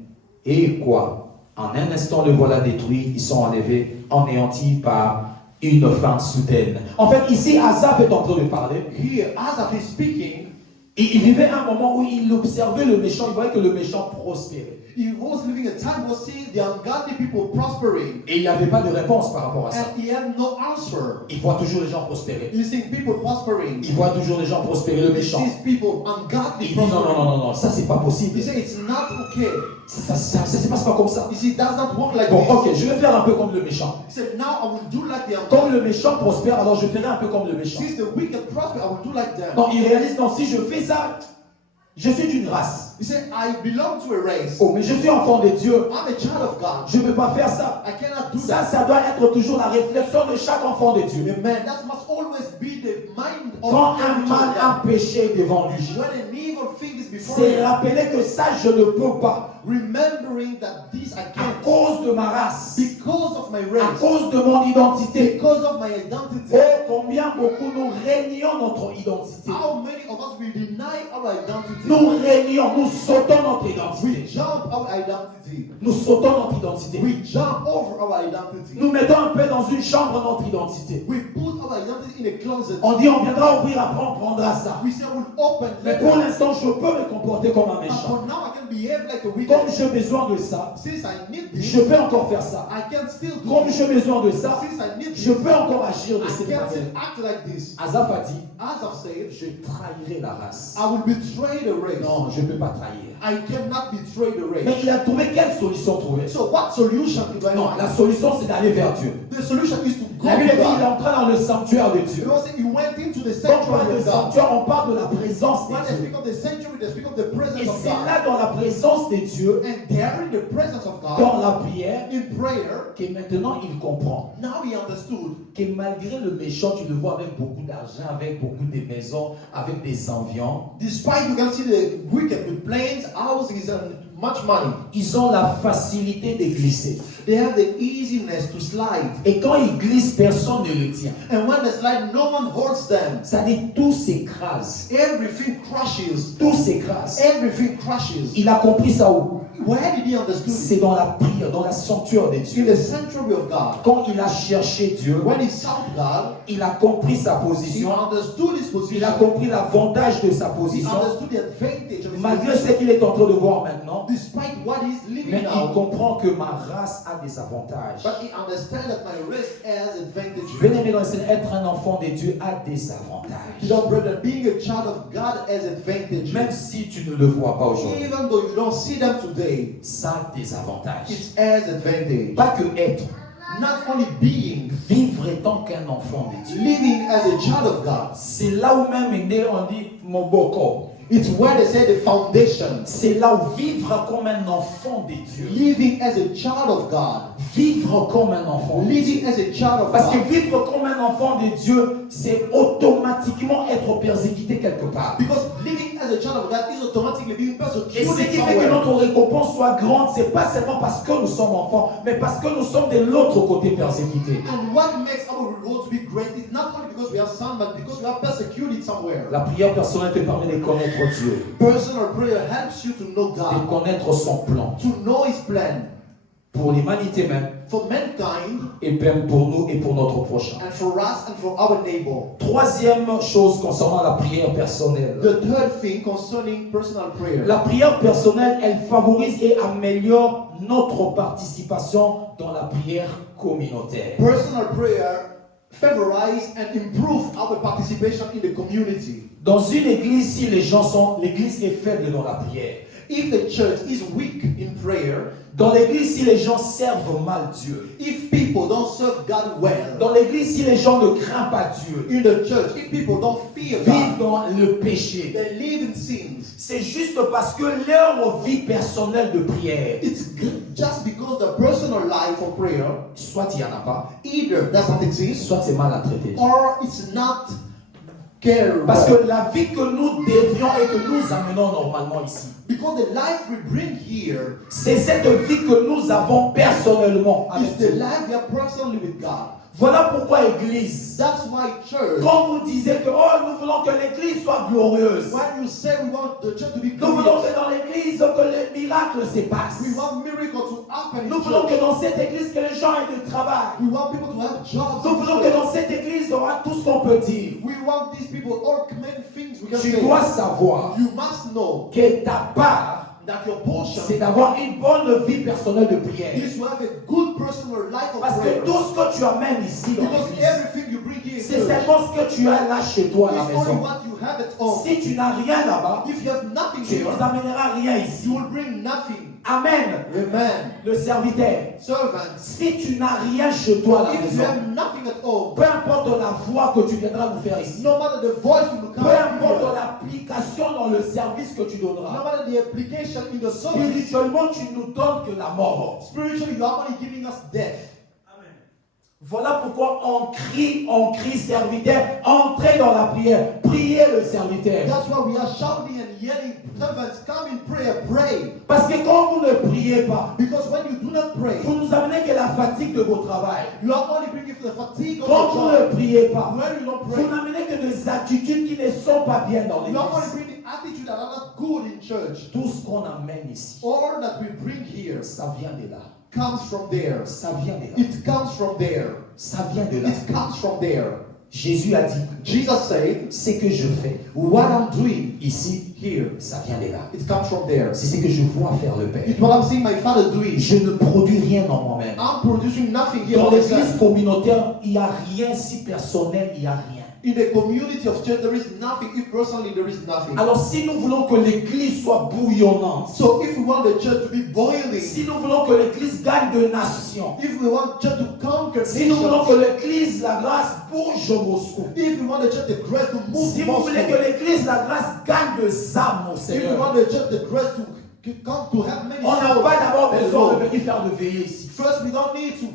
Et quoi? En un instant, le voilà détruit. Ils sont enlevés, anéantis par une fin soudaine. En fait, ici, Asaph est en train de parler. Here, Asaph is speaking. Il vivait un moment où il observait le méchant. Il voyait que le méchant prospérait. He was living a time where seeing the ungodly people prospering. Et il n'y avait pas de réponse par rapport à ça. And he had no answer. Il voit toujours les gens prospérer. He seeing people prospering. Il voit toujours les gens prospérer, le He méchant. sees people ungodly Il dit non, prospering. non, ça c'est pas possible. He said it's not okay. Ça se passe pas comme ça. You see, it does not work like Bon, this. ok, je vais faire un peu comme le méchant. He said, now I will do like the Comme ungodly. le méchant prospère, alors je ferai un peu comme le méchant. Since the wicked prosper, I will do like them. Non, il réalise, non, si je fais ça, je suis d'une race. He said, I belong to a race. Oh, mais je suis enfant de Dieu. I'm a child of God. Je ne peux pas faire ça. I cannot do Ça, that. ça doit être toujours la réflexion de chaque enfant de Dieu. Amen. That must always be the mind of Quand every un child mal of a God. péché devant lui, When an evil thing is before c'est you, rappeler que ça, je ne peux pas. remembering that this I À can't cause de ma race, because of my à race, cause de mon identité. because of my identity. Oh, combien beaucoup nous régnons notre identité. How many of us we deny our identity? Nous régnons, nous sautons notre We identité. jump our identity. Nous sautons notre identité. We jump over our identity. Nous mettons un peu dans une chambre notre identité. We put our identity in a closet. On dit on viendra ouvrir, après on prendra ça. We say we'll open Mais later. pour l'instant, je peux me comporter comme un But méchant. for now, I can can behave like a Comme wicked. j'ai besoin de ça, Since I need this, je peux encore faire ça. I can still do Comme this. j'ai besoin de ça, Since I need je this, peux encore agir de I cette can manière. still act like this. Asaph a dit, As I've said, je trahirai la race. I will betray the race. Non, je ne peux pas trahir. I cannot betray the Mais race. il a trouvé quelle solution trouver? So what solution did I Non, find? la solution c'est d'aller vers Dieu. The solution is to go La Bible to dit qu'il est God. entré dans le sanctuaire de Dieu. Because he went into the Quand on parle sanctuary de of God. sanctuaire, on parle de la présence When de they Dieu. speak of the sanctuary, they speak of the presence Et of c'est God. là dans la présence de Dieu, And there in the presence of God, dans la prière, in prayer, que maintenant il comprend now he understood que malgré le méchant, tu le vois avec beaucoup d'argent, avec beaucoup de maisons, avec des enviants, despite you can see the wicked with planes, houses, and much money, ils ont la facilité de glisser. they have the easiness to slide. Et quand ils glissent, personne ne le tient. And when they slide, no one holds them. Ça dit tout s'écrase. Everything crashes. Tout s'écrase. Everything crashes. Il a compris ça où? Where did he understand? C'est dans la prière, dans la sanctuaire de In Dieu. the sanctuary of God. Quand il a cherché Dieu, When he sought God, il a compris sa he position. understood his Il position. a compris l'avantage de sa He position. understood the advantage of his Malgré position. ce qu'il est en train de voir maintenant, Despite what he's living mais il now, comprend que ma race a des avantages. but he understands that my race has advantage. Bien-aimé dans le Seigneur, être un enfant de Dieu a des avantages. Beloved brother, being a child of God has advantage. Même si tu ne le vois pas aujourd'hui, Even though you don't see them today, ça a des avantages. it has advantage. Pas que être, Not only being, vivre étant qu'un enfant de Dieu. living as a child of God. C'est là où même est né, on dit mon boko. It's where they say the foundation. C'est là où vivre comme un enfant de Dieu. Living as a child of God. Vivre comme un enfant de Dieu. Living as a child of Parce que God. vivre comme un enfant de Dieu, c'est automatiquement être persécuté quelque part. Because living as a child of God is automatically being Et persecuted ce qui fait que somewhere. notre récompense soit grande, c'est pas seulement parce que nous sommes enfants, mais parce que nous sommes de l'autre côté persécutés. And what makes our reward to be great is not only because we are son, but because we are persecuted somewhere. La prière personnelle te permet de connaître Dieu, Personal prayer helps you to know de God, connaître son plan to know His plan pour l'humanité même, for mankind et même pour nous et pour notre prochain. and for us and for our neighbor. Troisième chose concernant la prière personnelle. The third thing concerning personal prayer. La prière personnelle, elle favorise et améliore notre participation dans la prière communautaire. Personal prayer favorize and improve our participation in the community. Dans une église, si l'église est faible dans la prière. If the church is weak in prayer, Dans l'église, si les gens servent mal Dieu. if people don't serve God well, Dans l'église, si les gens ne craignent pas Dieu. in the church, if people don't fear Vivent God, dans le péché. they live in sins. C'est juste parce que leur vie personnelle de prière, It's just because the personal life of prayer soit il n'y en a pas, either doesn't exist soit c'est mal à traiter. or it's not cared Parce about. que la vie que nous devrions et que nous amenons normalement ici, Because the life we bring here c'est cette vie que nous avons personnellement avec is the Dieu. life we are personally with God. Voilà pourquoi Église, That's why church, quand vous disiez que oh, nous voulons que l'Église soit glorieuse, when you say we want the church to be nous voulons glorious, que dans l'Église que les miracles se passent. we want miracles to happen in Nous voulons que church. dans cette Église que les gens aient du travail. We want people to have jobs. Nous in voulons que church. dans cette Église on a tout ce qu'on peut dire. We want these people all many things we can Tu say. dois savoir You must know que ta part, that your portion c'est d'avoir une bonne vie personnelle de prière. is to have a good personal life of Parce prayer. que tout ce que tu amènes ici dans Because l'Église, everything you bring here in c'est church seulement ce que tu as là chez toi à la is only maison. what you have at home. Si tu n'as rien là-bas, If you have nothing tu here, ne amèneras rien ici. you will bring nothing. Amen. Amen. Le serviteur. Servants, Si tu n'as rien chez toi à la if you maison, have nothing at home, peu importe la voix que tu viendras nous faire ici, no matter the voice you will come peu importe here, l'application dans le service que tu no donneras, matter the application in the service, spirituellement tu nous donnes que la mort. spiritually you are only giving us death. Voilà pourquoi on crie serviteur, entrez dans la prière, priez le serviteur. That's why we are shouting and yelling, servants, come in prayer, pray. Parce que quand vous ne priez pas, Because when you do not pray, vous nous amenez que la fatigue de vos travail. you are only bringing the fatigue of Quand the vous job. ne priez pas, When you don't vous pray, n'amenez que des attitudes qui ne sont pas bien dans you are only l'église. bringing attitudes that are not good in church. Tout ce qu'on amène ici, All that we bring here ça vient de là. comes from there. Ça vient de là. It comes from there. Ça vient de là. It comes from there. Jésus a dit, Jesus said, ce que je fais what I'm doing ici, here, ça vient de là. it comes from there. C'est ce que je vois faire le Père. It's what I'm seeing my Father doing. Je ne produis rien en moi-même. I'm producing nothing here Dans on l'église myself. communautaire, il n'y a rien si personnel, il n'y a rien. In the community of church, there is nothing. If personally, there is nothing. Alors si nous voulons que l'église soit bouillonnante, So if we want the church to be boiling, si nous voulons que l'église gagne de nations, if we want church to conquer si nous voulons nations, que l'église, la grâce, bouge au Moscou, if we want the church, the grace to move si vous Moscow, voulez que l'église, la grâce, gagne de âmes, mon if we Seigneur, want the church, the grace to come to have many on n'a souls, pas d'abord then besoin no. de venir faire de veillée ici. First, we don't need to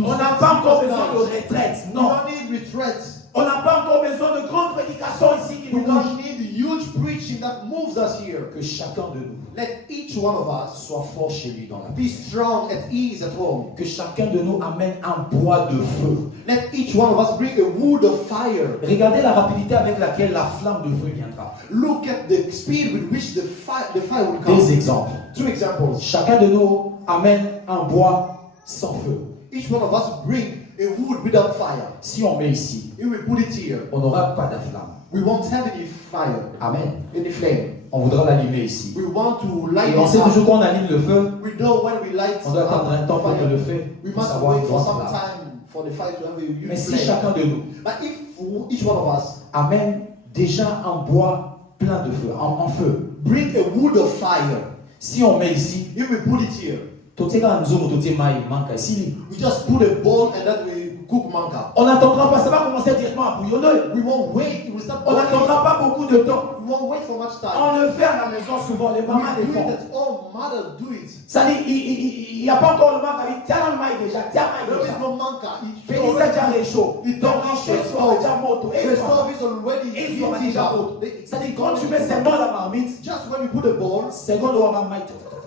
On n'a pas encore sit besoin de down. retraite, We non. don't need retreats. On n'a pas encore besoin de grandes prédications ici qui We nous bougent. don't need huge preaching that moves us here. Que chacun de nous Let each one of us soit fort chez lui dans la be strong at ease at home. Que chacun de nous amène un bois de feu. Let each one of us bring a wood of fire. Regardez la rapidité avec laquelle la flamme de feu viendra. Look at the speed with which the fire will Des come. exemples. Two examples. Chacun de nous amène un bois sans feu. Each one of us bring a wood without fire. Si on met ici, If we put it here, on n'aura pas de flamme. we won't have any fire, Amen. any flame. On voudra l'allumer ici. We want to light Et on sait it toujours up. qu'on allume le feu, We know when we light on doit attendre un temps pour que le fire, feu we puisse must avoir wait une for grande some flamme. time for the fire to have a huge Mais si flame. chacun de nous But if each one of us amène déjà un bois plein de feu, en feu, bring a wood of fire, si on met ici, if we put it here, toteka nzomo totie mai manka ici. we just put a bowl and then we cook manka. On n'attendra pas, ça va commencer directement à bouillonner. We won't wait, it will start On boiling. n'attendra pas beaucoup de temps. We won't wait for much time. On le fait à la maison souvent, les mamans We le do it font. that all mother do it. Ça dit, il n'y a pas encore le manque, il tiens le maï déjà, tiens le There maï is déjà. no manka. Mais il s'est déjà réchaud. Donc il fait soit déjà moto. The stove is already Et soit heating déjà up. moto. Ça dit, quand tu mets seulement la marmite, Just when you put a bowl, seconde on va maï.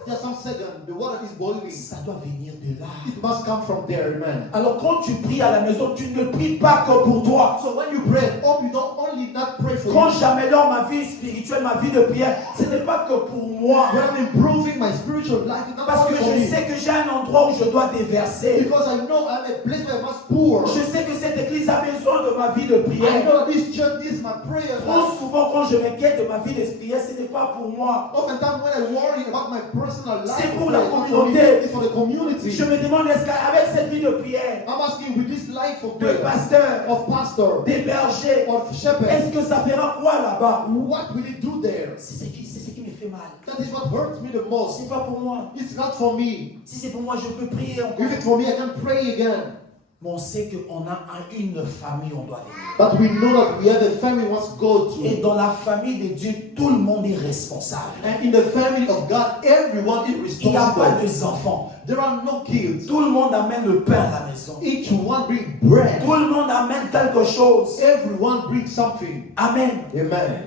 just some second, the water is boiling. Ça doit venir de là. It must come from there, amen. Alors quand tu pries à la maison, tu ne pries pas que pour toi. So when you pray at home, you don't only not pray for Quand you. j'améliore ma vie spirituelle, ma vie de prière, ce n'est pas que pour moi. When I'm improving my spiritual life, it's not Parce que only for je me. sais que j'ai un endroit où je dois déverser. Because I know I'm a place where I must pour. Je sais que cette église a besoin de ma vie de I prière. know that this church needs my prayer. Trop souvent, quand je m'inquiète de ma vie de prière, ce n'est pas pour moi. Oftentimes when I worry about my personal life, C'est pour la it's not for me, communauté. it's for the community. Je me demande, est-ce qu'avec cette vie de prière, I'm asking with this life of de prayer, pasteur, of pastor, des bergers, of shepherd, est-ce que ça fera quoi là-bas? what will it do there? C'est ce qui me fait mal. That is what hurts me the most. C'est pas pour moi. It's not for me. Si c'est pour moi, je peux prier encore. If it's for me, I can pray again. Mais on sait qu'on a une famille, on doit venir. But we know that we have a family we must go Et to. dans la famille de Dieu, tout le monde est responsable. And in the family of God, everyone is Il n'y a pas responsible. de enfants. There are no kids. Tout le monde amène le pain à la maison. Each one brings bread. Tout le monde amène quelque chose. Everyone brings something. Amen. Amen.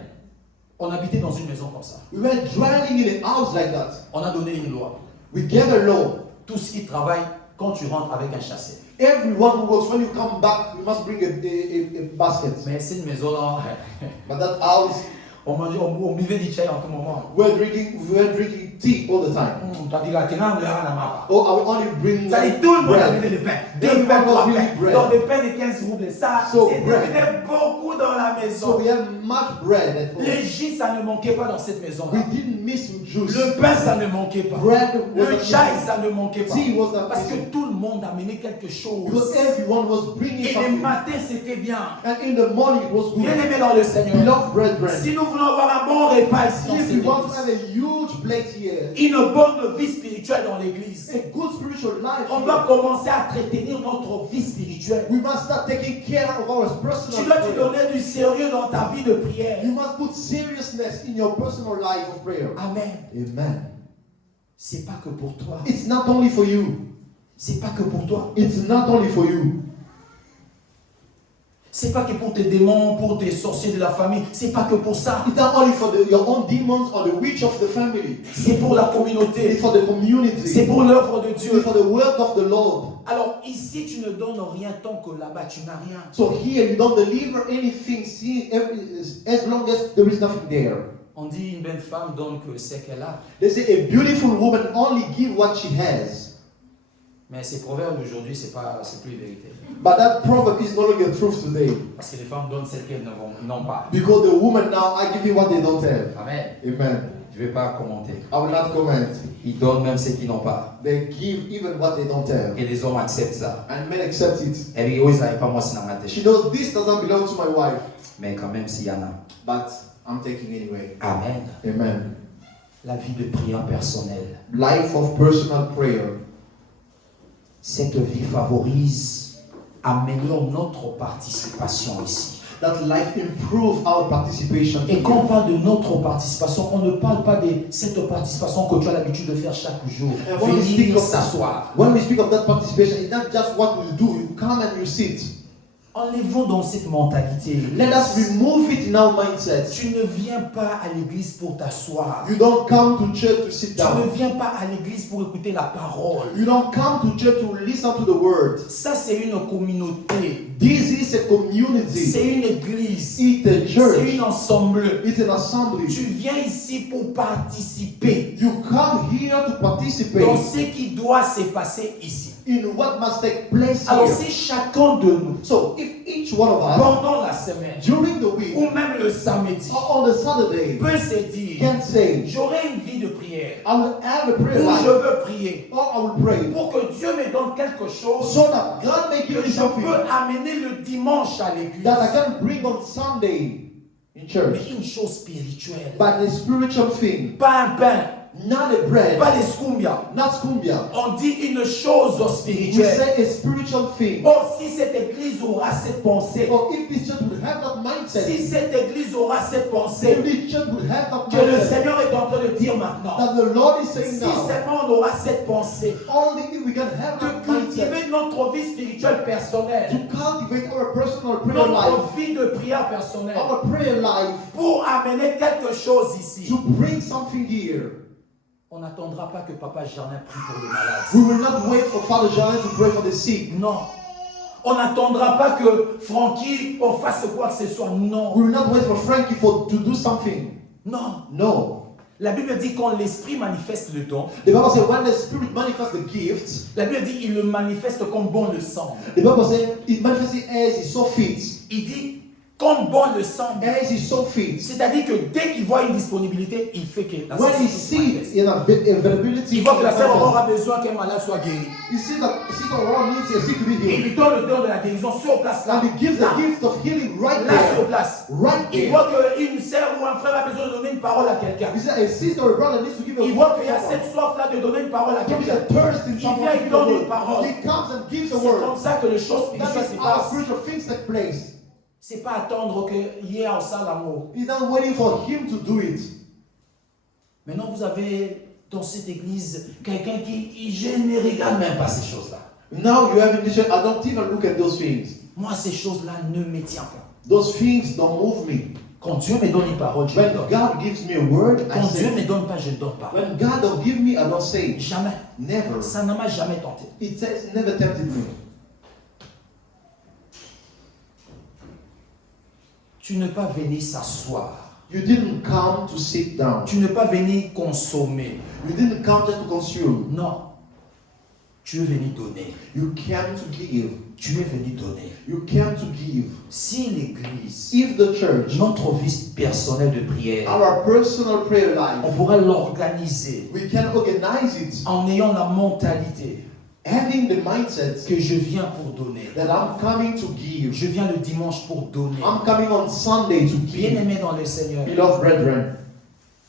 On habitait dans une maison comme ça. We were dwelling in a house like that. On a donné une loi. We gave a law. Tout ce qui travaille, quand tu rentres avec un chassé. Everyone who works, when you come back, you must bring a basket. Mais cette maison-là, But that house, on mangeait, on buvait du chai en tout moment. we were drinking tea all the time. Oh, I will only bring ça dit tout le monde a bread. donné des pains. Deux Everyone pains, was trois bringing pains. bread. Donc des pains de 15 roubles. Ça, So, c'est bread. devenu beaucoup dans la So maison. we have much bread at home. Les jus, ça ne manquait pas dans cette We maison-là. didn't miss with juice. Le pain, ça ne manquait pas. Bread was Le not chai, missing. ça ne manquait pas. Tea was not Parce que missing. tout le monde amenait quelque Because chose. everyone was bringing Et le something. matin, c'était bien. And in the morning it was good. Bien aimé dans le We Seigneur. love brethren. Si nous voulons avoir un bon repas ici dans If cette we want to have église, a huge plate here, une bonne vie spirituelle dans l'église, a good spiritual life, on doit commencer à entretenir notre vie spirituelle. we must start taking care of our Tu personal dois te prayer. donner du sérieux dans ta vie de prière. You must put seriousness in your personal life of prayer. Amen. Amen. C'est pas que pour toi. It's not only for you. C'est pas que pour toi. It's not only for you. C'est pas que pour tes démons, pour tes sorciers de la famille. C'est pas que pour ça. It's not only for your own demons or the witch of the family. C'est pour la communauté. It's for the community. C'est pour l'œuvre de It's Dieu. for the work of the Lord. Alors ici, tu ne donnes rien tant que là-bas, tu n'as rien. So here you don't deliver anything as long as there is nothing there. On dit une belle femme donne que ce qu'elle a. They say a beautiful woman only give what she has. Mais ces proverbes d'aujourd'hui, c'est plus vérité. But that proverb is no longer truth today. Parce que les femmes donnent celles qu'elles n'ont pas. Because the women now are giving what they don't have. Amen. Amen. Je ne vais pas commenter. I will not comment. Ils donnent même ce qu'ils n'ont pas. They give even what they don't have. Et les hommes acceptent ça. And men accept it. Elle dit, oui, ça n'est pas moi, c'est dans ma tête. She knows this doesn't belong to my wife. Mais quand même, s'il y en a. But I'm taking anyway. Amen. Amen. La vie de prière personnelle. Life of personal prayer. Cette vie favorise, améliore notre participation ici. That life improve our participation. Et quand on parle de notre participation, on ne parle pas de cette participation que tu as l'habitude de faire chaque jour. Venir s'asseoir. When we speak of that participation, it's not just what you do. You come and you sit. Enlevons dans cette mentalité. Let us remove it in our mindset. Tu ne viens pas à l'église pour t'asseoir. You don't come to church to sit Tu ne down. viens pas à l'église pour écouter la parole. You don't come to church to listen to the word. Ça, c'est une communauté. This is a community. C'est une église. It's a C'est church. une assemblée. It's an assembly. Tu viens ici pour participer You come here to participate dans ce qui doit se passer ici. in what must take place Alors here. si chacun de nous, So if each one of us pendant la semaine, during the week ou même le samedi, or on the Saturday peut se dire, can say, j'aurai une vie de prière, I will have a prayer où je life, veux prier, or I will pray, pour que Dieu me donne quelque chose so that God may give que me je something peux amener le dimanche à l'église. that I can bring on Sunday in church. Mais une chose spirituelle, But the spiritual thing, pas un pain, not a bread, pas les scumbia. not scumbia. On dit une chose We spirituelle. say a spiritual thing. Or, si cette église aura cette pensée, Or if this church would have that mindset, si cette église aura cette if pensée, this church would have that que le mindset, Seigneur est en train de dire maintenant, that the Lord is si saying now, seulement on aura cette pensée, only if we can have de that mindset cultiver notre vie spirituelle personnelle, to cultivate our personal prayer life, notre vie de prière personnelle, our prayer life, pour amener quelque chose ici. to bring something here. On n'attendra pas que Papa Jardin prie pour les malades. We will not wait for Father Jean to pray for the sick. Non. On n'attendra pas que Frankie fasse quoi que ce soit. Non. We will not wait for Frankie to do something. Non. No. La Bible dit quand l'Esprit manifeste le don, The Bible says when the Spirit manifests the gifts, la Bible dit il le manifeste comme bon le semble. the Bible says it manifests it as it so fits. Il dit comme bon le semble. As it so fits. C'est-à-dire que dès qu'il voit une disponibilité, il fait que la When he société se manifeste. sees an availability, Il voit que la sœur aura besoin qu'un malade soit guéri. he sees that Sister Aurora needs a sick to be Il healed. lui donne le don de la guérison sur place là. And he gives Là, the gift of healing right là sur there. place. Right Il there. voit qu'une sœur ou un frère a besoin de donner une parole à quelqu'un. He said a sister or a brother needs to give a Il voit qu'il y a cette soif-là de donner une parole à There is quelqu'un. a thirst in Il someone vient, to il give a donne word. une parole. He comes and gives C'est a word. comme ça que les choses That spirituelles se is how passent. spiritual things take place. C'est pas attendre que hier on sent l'amour. He's not waiting for him to do it. Maintenant, vous avez dans cette église quelqu'un je ne regarde même pas ces choses-là. Now you have in this church, I don't even look at those things. Moi, ces choses-là ne me tiennent pas. Those things don't move me. Quand Dieu me donne une parole, je When donne. God gives me a word, I Quand Dieu say. ne donne pas, je ne donne pas. When God don't give me, I don't say. Jamais. Never. Ça ne m'a jamais tenté. It says never tempted me. Tu n'es pas venu s'asseoir. You didn't come to sit down. Tu n'es pas venu consommer. You didn't come just to consume. Non. Tu es venu donner. You came to give. Tu es venu donner. You came to give. Si l'église, If the church, notre vie personnelle de prière, our personal prayer on life, pourra l'organiser we can organize it en ayant la mentalité having the mindset que je viens pour donner. that I'm coming to give. Je viens le dimanche pour donner. I'm coming on Sunday to give. Bien-aimé dans le Seigneur, Beloved brethren,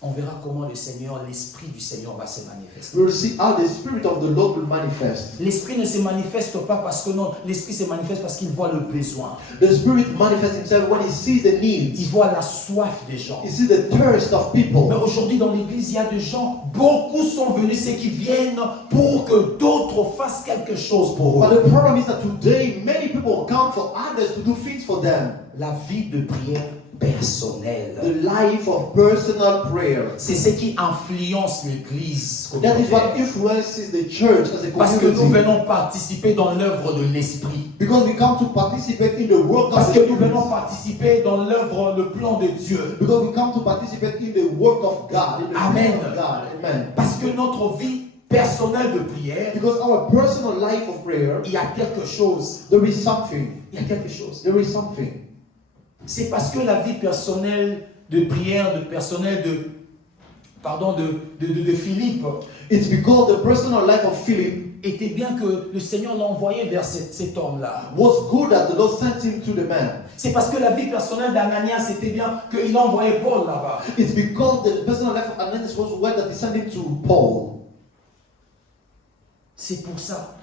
on verra comment le Seigneur, l'Esprit du Seigneur va se manifester. we will see how the Spirit of the Lord will manifest. L'Esprit ne se manifeste pas parce que non, l'Esprit se manifeste parce qu'il voit le besoin. The Spirit manifests himself when he sees the Il needs. voit la soif des gens. He sees the thirst of people. Mais aujourd'hui dans l'église, il y a des gens, beaucoup sont venus, ceux qui viennent pour que d'autres fassent quelque chose pour But eux. the problem is that today many people come for others to do things for them. La vie de prière personnelle. The life of personal prayer. C'est ce qui influence l'église. That is what influences the church as a Parce que nous community. venons participer dans l'œuvre de l'Esprit. Because we come to participate in the work Parce of que the nous venons Spirit. participer dans l'œuvre, le plan de Dieu. Because we come to participate in the work of God. In the Amen. will of God. Amen. Parce que notre vie personnelle de prière, Because our personal life of prayer, il y a quelque chose. there is something. Il y a quelque chose. There is something. C'est parce que la vie personnelle de prière, de Philippe It's because the personal life of Philip était bien que le Seigneur l'a envoyé vers cet homme-là. was good that the Lord sent him to the man. C'est parce que la vie personnelle d'Ananias était bien qu'il a envoyé Paul là-bas. It's because the personal life of Ananias was well that he sent him to Paul. C'est pour ça.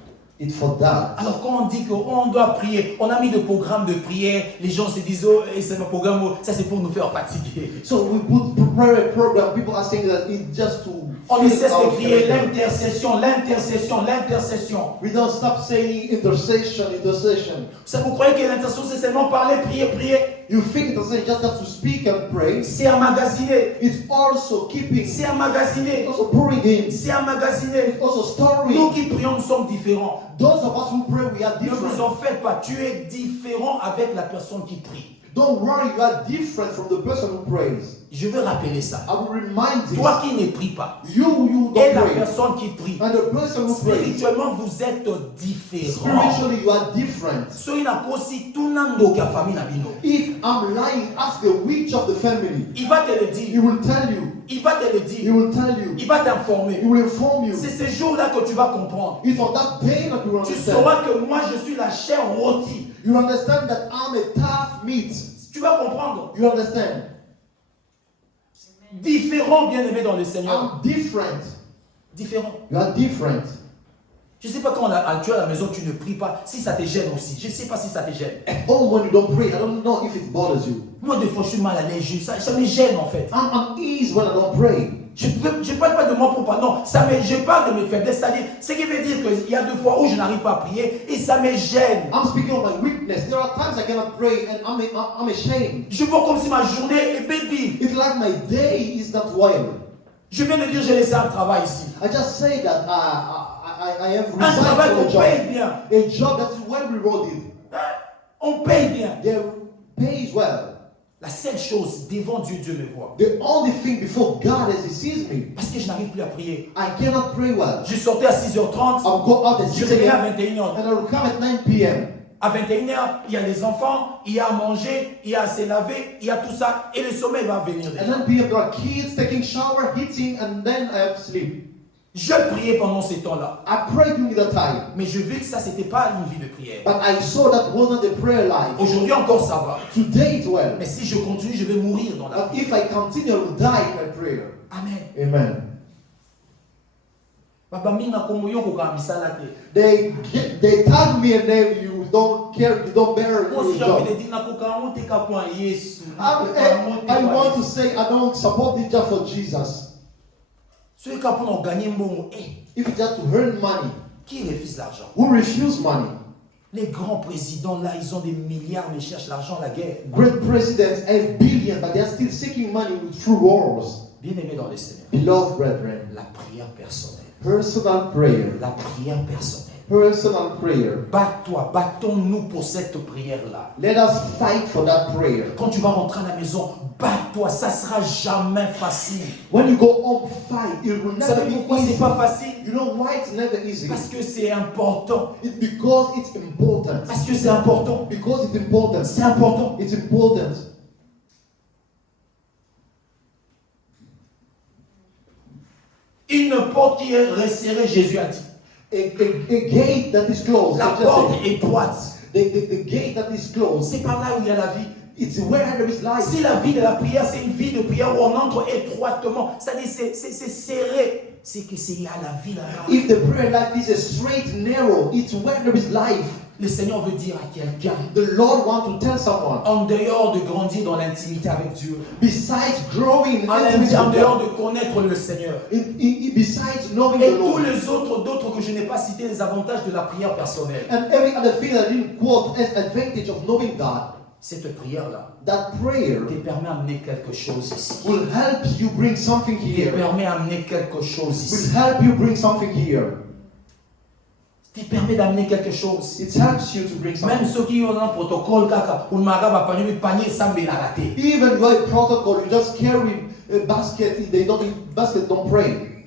It's for that. Alors quand on dit qu'on doit prier, on a mis de programmes de prière, les gens se disent oh c'est un programme, ça c'est pour nous faire fatiguer. So we put prepare a program. People are saying that it's just to. On ne fill cesse our de crier calendar. l'intercession, l'intercession, l'intercession. We don't stop saying intercession, intercession. Ça vous croyez que l'intercession c'est seulement parler, prier, prier? You think intercession just have to speak and pray? C'est emmagasiner, It's also keeping. c'est emmagasiner, It's also pouring in. c'est emmagasiner. It's also Nous storing. qui prions, nous sommes différents. Those of us who pray, we are Ne vous different. en faites pas, tu es différent avec la personne qui prie. Don't worry, you are different from the person who prays. Je veux rappeler ça. I will remind you. Toi qui ne pries pas, You et don't la pray. personne qui prie, And the person who prays. spirituellement vous êtes différents. Spiritually, you are different. Soki na kosi tunando ka famille na bino. If I'm lying, ask the witch of the family. Il va te le He dire. will tell you. Il va te le He dire. will tell you. Il va t'informer. He will inform you. C'est ce jour-là que tu vas comprendre. It's on that day that you will Tu understand. sauras que moi je suis la chair rôtie. You understand that I'm a tough meat. Tu vas comprendre. You understand? Différent, bien-aimé dans le Seigneur. I'm different. Différent. You are different. Je ne sais pas quand tu es à la maison, tu ne pries pas, si ça te gêne aussi. Je ne sais pas si ça te gêne. At home when you don't pray, I don't know if it bothers you. Moi, des fois, je suis mal à l'aise. Ça me gêne en fait. I'm ease when I don't pray. Je ne parle pas de moi pour pas. Non, je parle de mes faiblesses. C'est-à-dire, ce qui veut dire qu'il y a 2 fois où je n'arrive pas à prier et ça me gêne. I'm speaking of my weakness. There are times I cannot pray and I'm ashamed. Je vois comme si ma journée est baby. It's like my day is not wild. Je viens de dire j'ai laissé un travail ici. I just say that I have Un travail resigned qu'on from a paye job. bien. A job that is well rewarded. On paye bien. They pays well. La seule chose, devant Dieu, Dieu me voit. The only thing before God is He sees me. Parce que je n'arrive plus à prier. I cannot pray well. Je sortais à 6h30. I'll go out at Je 6 reviens à a.m. 21h. and I will come at 9 p.m. À 21h, il y a les enfants, il y a à manger, il y a à se laver, il y a tout ça. Et le sommeil va venir. At 9 p.m. there are kids taking shower, eating, and then I have sleep. Je priais pendant ces temps-là. I prayed during that time. Mais je vis que ça, c'était pas une vie de prière. But I saw that wasn't the prayer life. Aujourd'hui encore, ça va. Today it's well. Mais si je continue, je vais mourir dans la But vie. if I continue, I will die in my prayer. Amen. Amen. Baba minga kombo yoko ka misala te. They tag me and then you don't care, you don't bear Moi your si j'ai envie job. de dire nakoka monte ka point Yesu. I want to say I don't support it just for Jesus. Ceux qui ont gagné mbongo, If it's just to earn money, qui refuse l'argent? who refuse money? Les grands présidents là, ils ont des milliards, mais ils cherchent l'argent, la guerre. Great presidents have billions, but they are still seeking money through wars. Bien-aimés dans le Seigneur, Beloved brethren, la prière personnelle. personal prayer, La prière personnelle. personal prayer. Bats-toi, battons-nous pour cette prière-là. Let us fight for that prayer. Quand tu vas rentrer à la maison, bats-toi, ça sera jamais facile. When you go home, fight. It will Vous never savez be pourquoi easy. c'est pas facile? You know why it's never easy? Parce que c'est important. It's because it's important. Parce que c'est important. Because it's important. C'est important. It's important. Une porte qui est resserrée, Jésus a dit. A gate that is closed. La just porte say, étroite. the gate that is closed. C'est par là où il y a la vie. It's where there is life. Si la vie de la prière, c'est une vie de prière où on entre étroitement, c'est-à-dire c'est serré, c'est que c'est à la vie là-bas. If the prayer life is a straight, narrow, it's where there is life. Le Seigneur veut dire à quelqu'un, The Lord wants to tell someone, en dehors de grandir dans l'intimité avec Dieu, besides growing in en intimacy with dehors God, de connaître le Seigneur, besides knowing et the tous Lord, les d'autres que je n'ai pas cités, les avantages de la prière personnelle. and every other thing that I didn't quote as advantage of knowing God, Cette prière-là that prayer te permet d'amener quelque chose ici. will help you bring something Te here. permet d'amener quelque chose Will ici. help you bring something here. Te permet d'amener quelque chose. It helps you to bring Même something. ceux qui ont un protocole, kaka, on m'a panier sans raté. Even your protocol, you just carry a basket. They don't basket. Don't pray.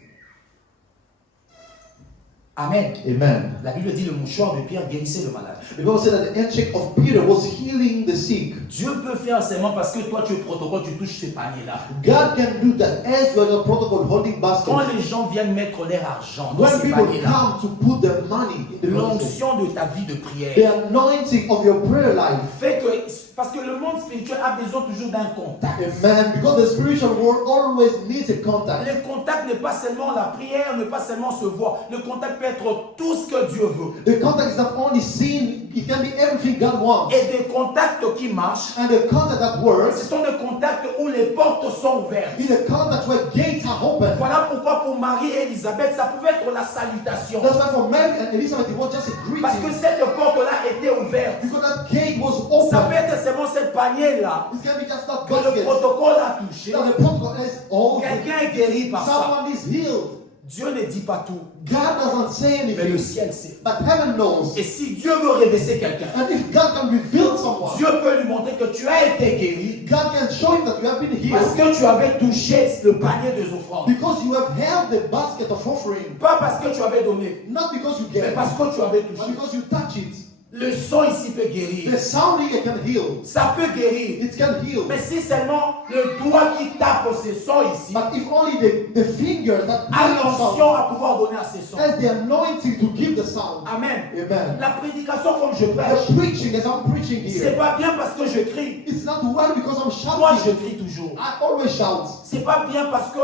Amen. Amen. La Bible dit le mouchoir de Pierre guérissait le malade. The Bible said that the handshake of Peter was healing the sick. Dieu peut faire seulement parce que toi tu es protocole, tu touches ces paniers-là. God can do that as you are the protocol holding basket. Quand les gens viennent mettre leur argent dans When ces people paniers-là, come to put their money in the basket, l'onction de ta vie de prière the anointing of your prayer life. fait que, parce que le monde spirituel a besoin toujours d'un contact. Amen. Because the spiritual world always needs a contact. Le contact n'est pas seulement la prière, n'est pas seulement se voir. Le contact peut être tout ce que Dieu veut. The contact is not only seen, it can be everything God wants. Et des contacts qui marchent, And the contact that works ce sont des contacts où les portes sont ouvertes. is a contact where gates are open. Voilà pourquoi pour Marie et Élisabeth, ça pouvait être la salutation. That's why for Mary and Elizabeth it was just a Parce que greeting. cette porte-là était ouverte. Because that gate was Ça open. peut être seulement ce panier-là It can be just that que le basket. protocole a touché. Now the protocol is open. Quelqu'un est guéri par ça. Someone is healed. Dieu ne dit pas tout, God doesn't say mais le anything. ciel sait. But heaven knows. Et si Dieu veut révéler quelqu'un, And if God can reveal someone, Dieu peut lui montrer que tu as été guéri God can show him that you have been parce healed que tu avais touché le panier des offrandes. because you have held the basket of offering. Pas parce que tu avais donné, Not because you mais gave, parce que tu avais but touché. because you touch it. Le son ici peut guérir. The sound here can heal. Ça peut guérir. It can heal. Mais si seulement le doigt qui tape ces sons ici But if only the finger that a makes the sound l'onction à pouvoir donner à ces sons. has the anointing to give the sound. Amen. Amen. La prédication comme je prêche, The preaching, as I'm preaching c'est here, pas bien parce que je crie. it's not well because I'm Moi je shouting. crie toujours. I always shout. C'est pas bien parce que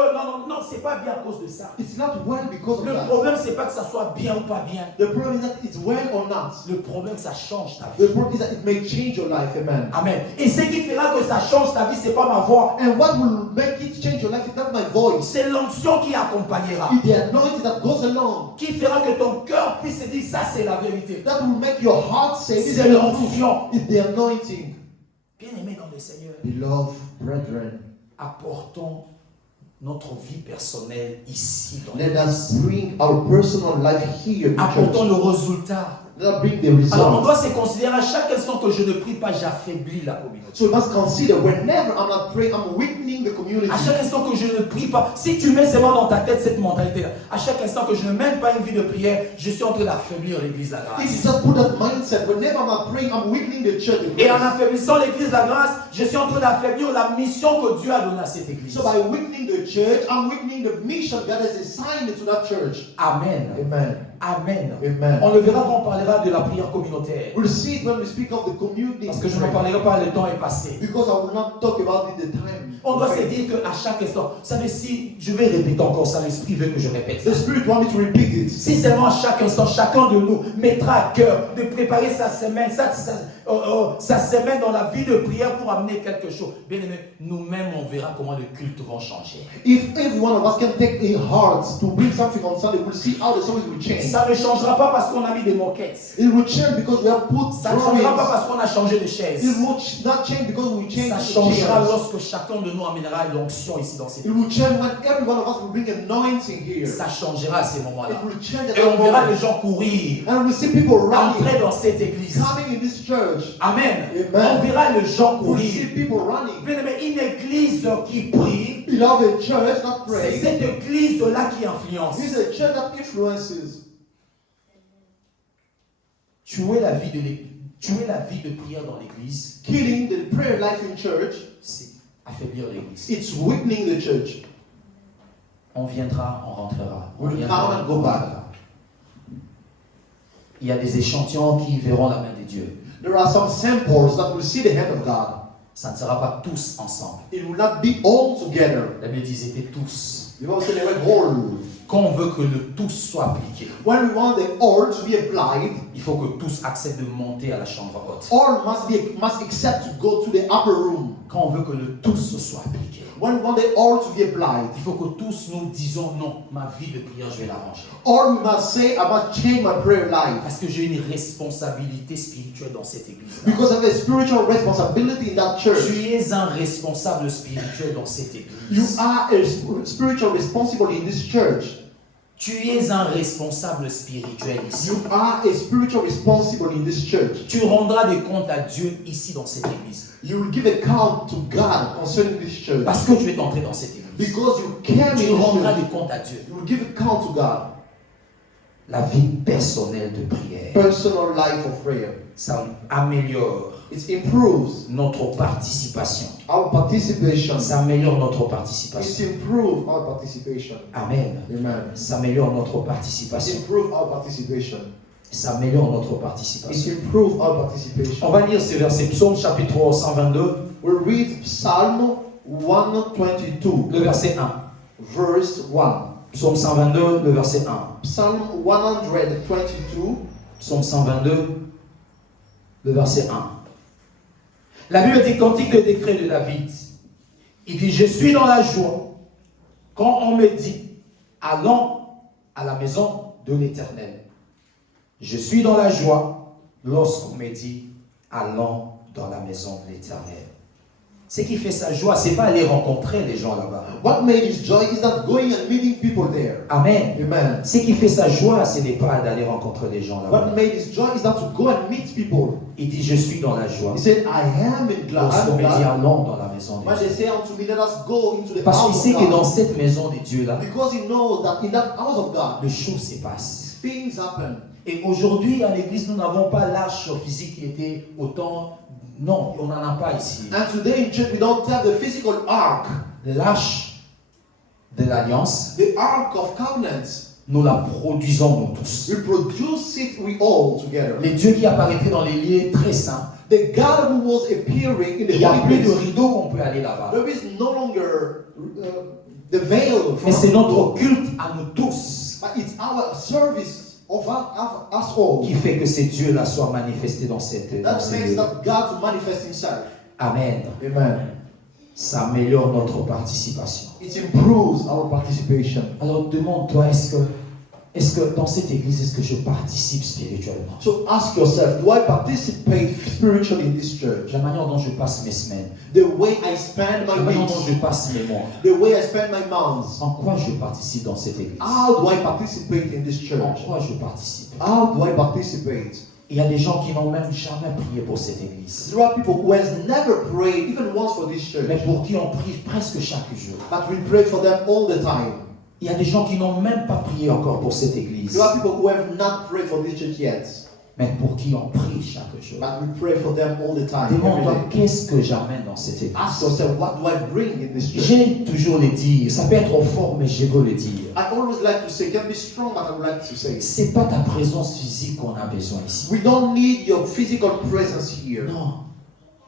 non, c'est pas bien à cause de ça. It's not well because of Le that. problème c'est pas que ça soit bien ou pas bien. The problem is that it's well or not. Le problème ça change ta vie. The problem is that it may change your life. Amen. Amen. Et ce qui fera que ça change ta vie, c'est pas ma voix. And what will make it change your life is not my voice. C'est l'onction qui accompagnera. It's the anointing that goes along. Qui fera que ton cœur puisse se dire ça c'est la vérité. That will make your heart say, this is C'est the l'onction. truth. It's the anointing. Bien aimé dans le Seigneur, Beloved brethren, apportons notre vie personnelle ici dans let us bring our personal life here in apportons church. le résultat. Let us bring the Alors on result. doit se considérer à chaque instant que je ne prie pas, j'affaiblis la communauté. So we must consider whenever I'm not praying, I'm weakening the community. À chaque instant que je ne prie pas, si tu mets seulement dans ta tête cette mentalité-là, à chaque instant que je ne mène pas une vie de prière, je suis en train d'affaiblir l'église de la If grâce. you just put that mindset, whenever I'm not praying, I'm weakening the church. the Et en grace. affaiblissant l'église de la grâce, je suis en train d'affaiblir la mission que Dieu a donnée à cette église. So by weakening the church, I'm weakening the mission God has assigned to that church. Amen. Amen. Amen. Amen. On le verra quand on parlera de la prière communautaire. We'll see it when we speak of the community. Parce que je ne parlerai pas, le temps est passé. Because I will not talk about it the time. On doit se dire qu'à chaque instant, vous savez, si je vais répéter encore ça, l'Esprit veut que je répète ça. The Spirit wants me to repeat it. Si seulement à chaque instant, chacun de nous mettra à cœur de préparer sa semaine, sa semaine dans la vie de prière pour amener quelque chose. Bien aimé, nous-mêmes, on verra comment le culte va changer. If every one of us can take a heart to bring something on Sunday, we'll see how the service will change. Ça ne changera pas parce qu'on a mis des moquettes. It will change because we have put Ça ne changera pas drawings. parce qu'on a changé de chaise. It will not change because we change Ça the changera chairs. lorsque chacun de nous amènera l'onction ici dans cette It will change when every one of us will bring anointing here. Ça changera à ces moments-là. It will change at Et on that verra moment. les gens courir, And we'll see people running, entrer dans cette église. coming in this church. Amen. Amen. On verra les gens We'll see courir. people running. Bien aimé, une église qui prie, Beloved church, not c'est pray. cette église-là qui influence. This is a church that influences. Tuer la vie de prière dans l'église, Killing the prayer life in church, c'est affaiblir l'église. it's weakening the church. On viendra, on rentrera. On We'll viendra, come and go on back. rentrera. Il y a des échantillons qui verront la main de Dieu. There are some samples that will see the hand of God. Ça ne sera pas tous ensemble. It will not be all together. La Bible dit ils étaient tous. The Bible said they were all. Quand on veut que le tous soit appliqué, When we want the all to be applied, il faut que tous acceptent de monter à la chambre haute. all must accept to go to the upper room. Quand on veut que le tous soit appliqué, When we want the all to be applied, il faut que tous nous disons non, ma vie de prière, je vais l'arranger. all we must say, I must change my prayer life. Parce que j'ai une responsabilité spirituelle dans cette église. Because of the spiritual responsibility in that church. Tu es un responsable spirituel dans cette You église. are a spiritual responsible in this church. Tu es un responsable spirituel ici. You are a spiritual responsible in this church. Tu rendras des comptes à Dieu ici dans cette église. You will give account to God concerning this church. Parce que tu es entré dans cette église. Because you came Tu in this rendras church, des comptes à Dieu. you will give account to God. la vie personnelle de prière. Personal life of prayer. Ça améliore It improves notre participation. our participation. Ça améliore notre It participation. improves our participation. Amen. Amen. Ça améliore notre It participation. improves our participation. Ça améliore notre It participation. improves our participation. On va lire ce verset, Psaume chapitre 122, We read Psalm 122, le verset 1. verse 1. Psaume 122, le verset 1. Psalm 122, Psaume 122, le verset 1. La Bible dit cantique de décret de David. Il dit, je suis dans la joie quand on me dit, allons à la maison de l'Éternel. Je suis dans la joie lorsqu'on me dit, allons dans la maison de l'Éternel. Ce qui fait sa joie, c'est pas aller rencontrer les gens là-bas. What made his joy is not going and meeting people there. Amen. Amen. Ce qui fait sa joie, ce n'est pas d'aller rencontrer les gens là-bas. What made his joy is not to go and meet people. Il dit, je suis dans la joie He said, I am in glad. lorsqu'on me dit, glad. allons dans la maison de When they Dieu. say unto me, let us go into the Parce qu'il house sait of que dans God. cette maison de Dieu-là, Because he knows that in that house of God, les choses se passent. things happen. Et aujourd'hui, à l'église, nous n'avons pas l'arche physique qui était autant. Non, on n'en a pas ici. And today in church, we don't have the physical ark, L'arche de l'alliance, the ark of covenants. nous la produisons nous tous. We produce it, we all together. Les dieux qui apparaîtraient dans les lieux très saints, The God who was appearing in il the n'y a holy plus de place. rideau qu'on peut aller là-bas. There is no longer the veil Mais c'est notre from culte à nous tous but it's our service of us all qui fait que ces dieux-là soient manifestés dans cette dans that ces makes lieux. that God to manifest himself. Amen. Amen. Ça améliore notre participation. It improves our participation. Alors demande-toi, est-ce que dans cette église, est-ce que je participe spirituellement? So ask yourself, do I participate spiritually in this church? La manière dont je passe mes semaines, The way I spend la my manière dont weeks, je passe mes mois, the way I spend my months. en quoi je participe dans cette église? How do I participate in this En church? quoi je participe? How do I participate? Il y a des gens qui n'ont même jamais prié pour cette église, There are people who has never prayed even once for this church, mais pour qui on prie presque chaque jour. but we pray for them all the time. Il y a des gens qui n'ont même pas prié encore pour cette église, There are people who have not prayed for this church yet, mais pour qui on prie chaque jour. but we pray for them all the time. Every Demande-toi, day. qu'est-ce que j'amène dans cette église? Ask yourself, what do I bring in this church? J'aime toujours le dire, ça peut être fort, mais je veux le dire. I always like to say, it can be strong, but I would like to say, it. C'est pas ta présence physique qu'on a besoin ici. We don't need your physical presence here. Non,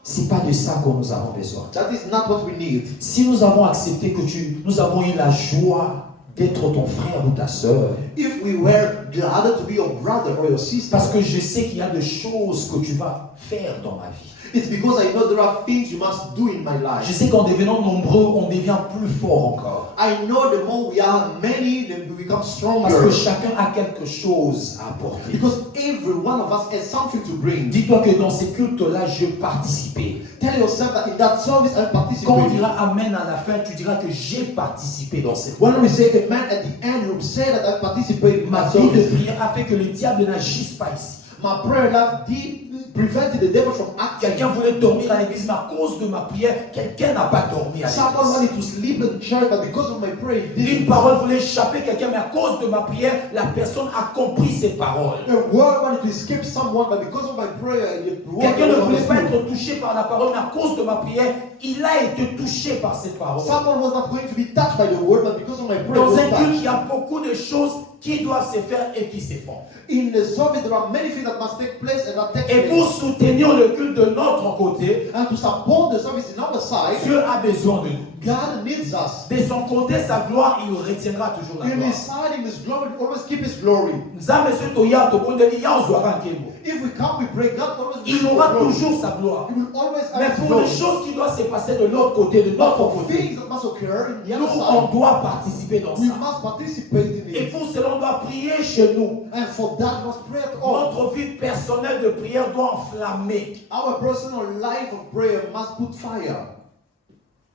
c'est pas de ça que nous avons besoin. That is not what we need. Si nous avons accepté que nous avons eu la joie d'être ton frère ou ta sœur, If we were glad to be your brother or your sister, parce que je sais qu'il y a des choses que tu vas faire dans ma vie. it's because I know there are things you must do in my Je life. sais qu'en devenant nombreux, on devient plus fort encore. I know the more we are many, then we become Parce stronger. que chacun a quelque chose à apporter. Because every one of us has something to bring. Dis-toi que dans ces cultes-là, je participais. Tell yourself that in that service I Quand on participated. dira Amen à la fin, tu diras que j'ai participé dans cette When we say amen at the end, you say that I participated in Ma that vie de service. prière a fait que le diable n'agisse pas ici. My prayer life did prevented the devil from acting. Quelqu'un voulait dormir à l'église, mais à cause de ma prière, quelqu'un n'a pas dormi à Someone l'église. wanted to sleep in church, but because of my prayer, he Une didn't. parole voulait échapper quelqu'un, mais à cause de ma prière, la personne a compris ses paroles. The word wanted to escape someone, but because of my prayer, the word Quelqu'un ne was voulait pas understood. être touché par la parole, mais à cause de ma prière, il a été touché par cette parole. Someone was not going to be touched by the word, but because of my prayer, Dans was un culte, touched. il y a beaucoup de choses qui doivent se faire et qui se font. In the service, there are many things that must take place and that take Et pour place. soutenir le culte de notre côté, And to support the service in our side, Dieu a besoin de nous. God needs us. De son côté, sa gloire, il retiendra toujours la In gloire. His side, in His glory, always keep His glory. Nzambe se toya tokondeli ya ozwaka nkembo. If we come, we pray, God always Il gives His aura glory. toujours sa gloire. He will always Mais have His pour les glory. choses qui doivent se passer de l'autre côté, de But notre for côté, things that must occur in the nous, other on side, doit participer dans we ça. must participate in Et it. pour cela, on doit prier chez nous. And for that, we must pray at all. Notre vie personnelle de prière doit enflammer. Our personal life of prayer must put fire.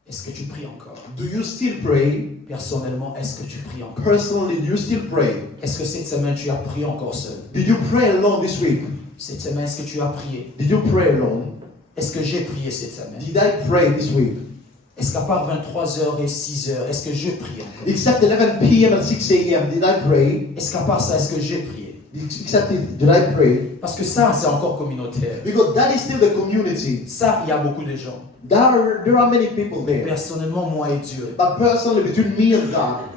Est-ce que tu pries encore? Do you still pray? Personnellement, est-ce que tu pries encore? Personally, do you still pray? Est-ce que cette semaine, tu as prié encore seul? Did you pray alone this week? Cette semaine, est-ce que tu as prié? Did you pray alone? Est-ce que j'ai prié cette semaine? Did I pray this week? Est-ce qu'à part 23h et 6h, est-ce que je prie encore? Except 11 p.m. and 6 a.m., did I pray? Est-ce qu'à part ça, est-ce que j'ai prié? Except it, did I pray? Parce que ça, c'est encore communautaire. Because that is still the community. Ça, il y a beaucoup de gens. There are many people there. Personnellement, moi et Dieu. But personally, between me and God,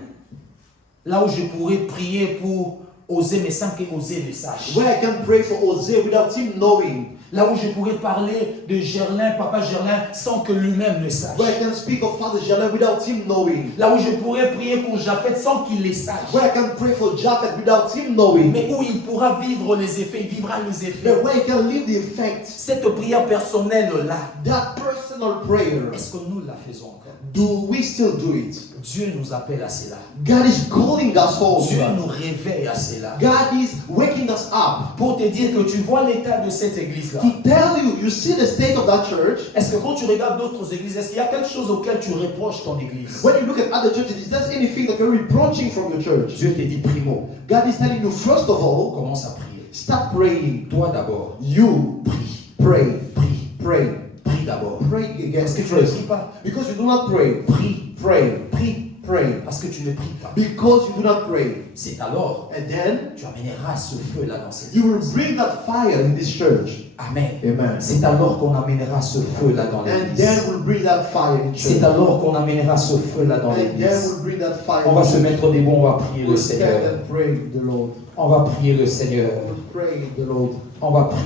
Là où je pourrais prier pour oser, mais sans que oser le sache. where I can pray for Jose without him knowing, Là où je pourrais parler de Gerlin, Papa Gerlin, sans que lui-même le sache. where I can speak of Father Jalen without him knowing, Là où je pourrais prier pour Japhet sans qu'il les sache. where I can pray for Japhet without him knowing, Mais où il pourra vivre les effets, il vivra les effets. but where he can live the effect, Cette prière personnelle-là, that personal prayer, est-ce que nous la faisons encore? do we still do it? Dieu nous appelle à cela. God is calling us home. Dieu nous réveille à cela. God is waking us up Pour te dire que tu vois l'état de cette église-là. to tell you, you see the state of that church. Est-ce que quand tu regardes d'autres églises, est-ce qu'il y a quelque chose auquel tu reproches ton église? When you look at other churches, is there anything that you're reproaching from your church? Dieu te dit primo, God is telling you, first of all, commence à prier. start praying. Toi d'abord, You prie, pray, prie, pray, prie d'abord. pray Parce against que the tu ne church. pries pas. Because you do not pray, Prie, pray, prie, pray. parce que tu ne pries pas. Because you do not pray. C'est alors, And then tu amèneras ce feu-là dans cette you will église. bring that fire in this church. Amen. Amen. C'est alors qu'on amènera ce feu-là dans And l'église. then we'll bring that fire in C'est church. alors qu'on amènera ce feu-là dans And then l'église. we'll bring that fire. On va se mettre debout, on va prier le We'll stand Seigneur. and pray the Lord. On va prier le Seigneur. We'll pray the Lord. On va prier.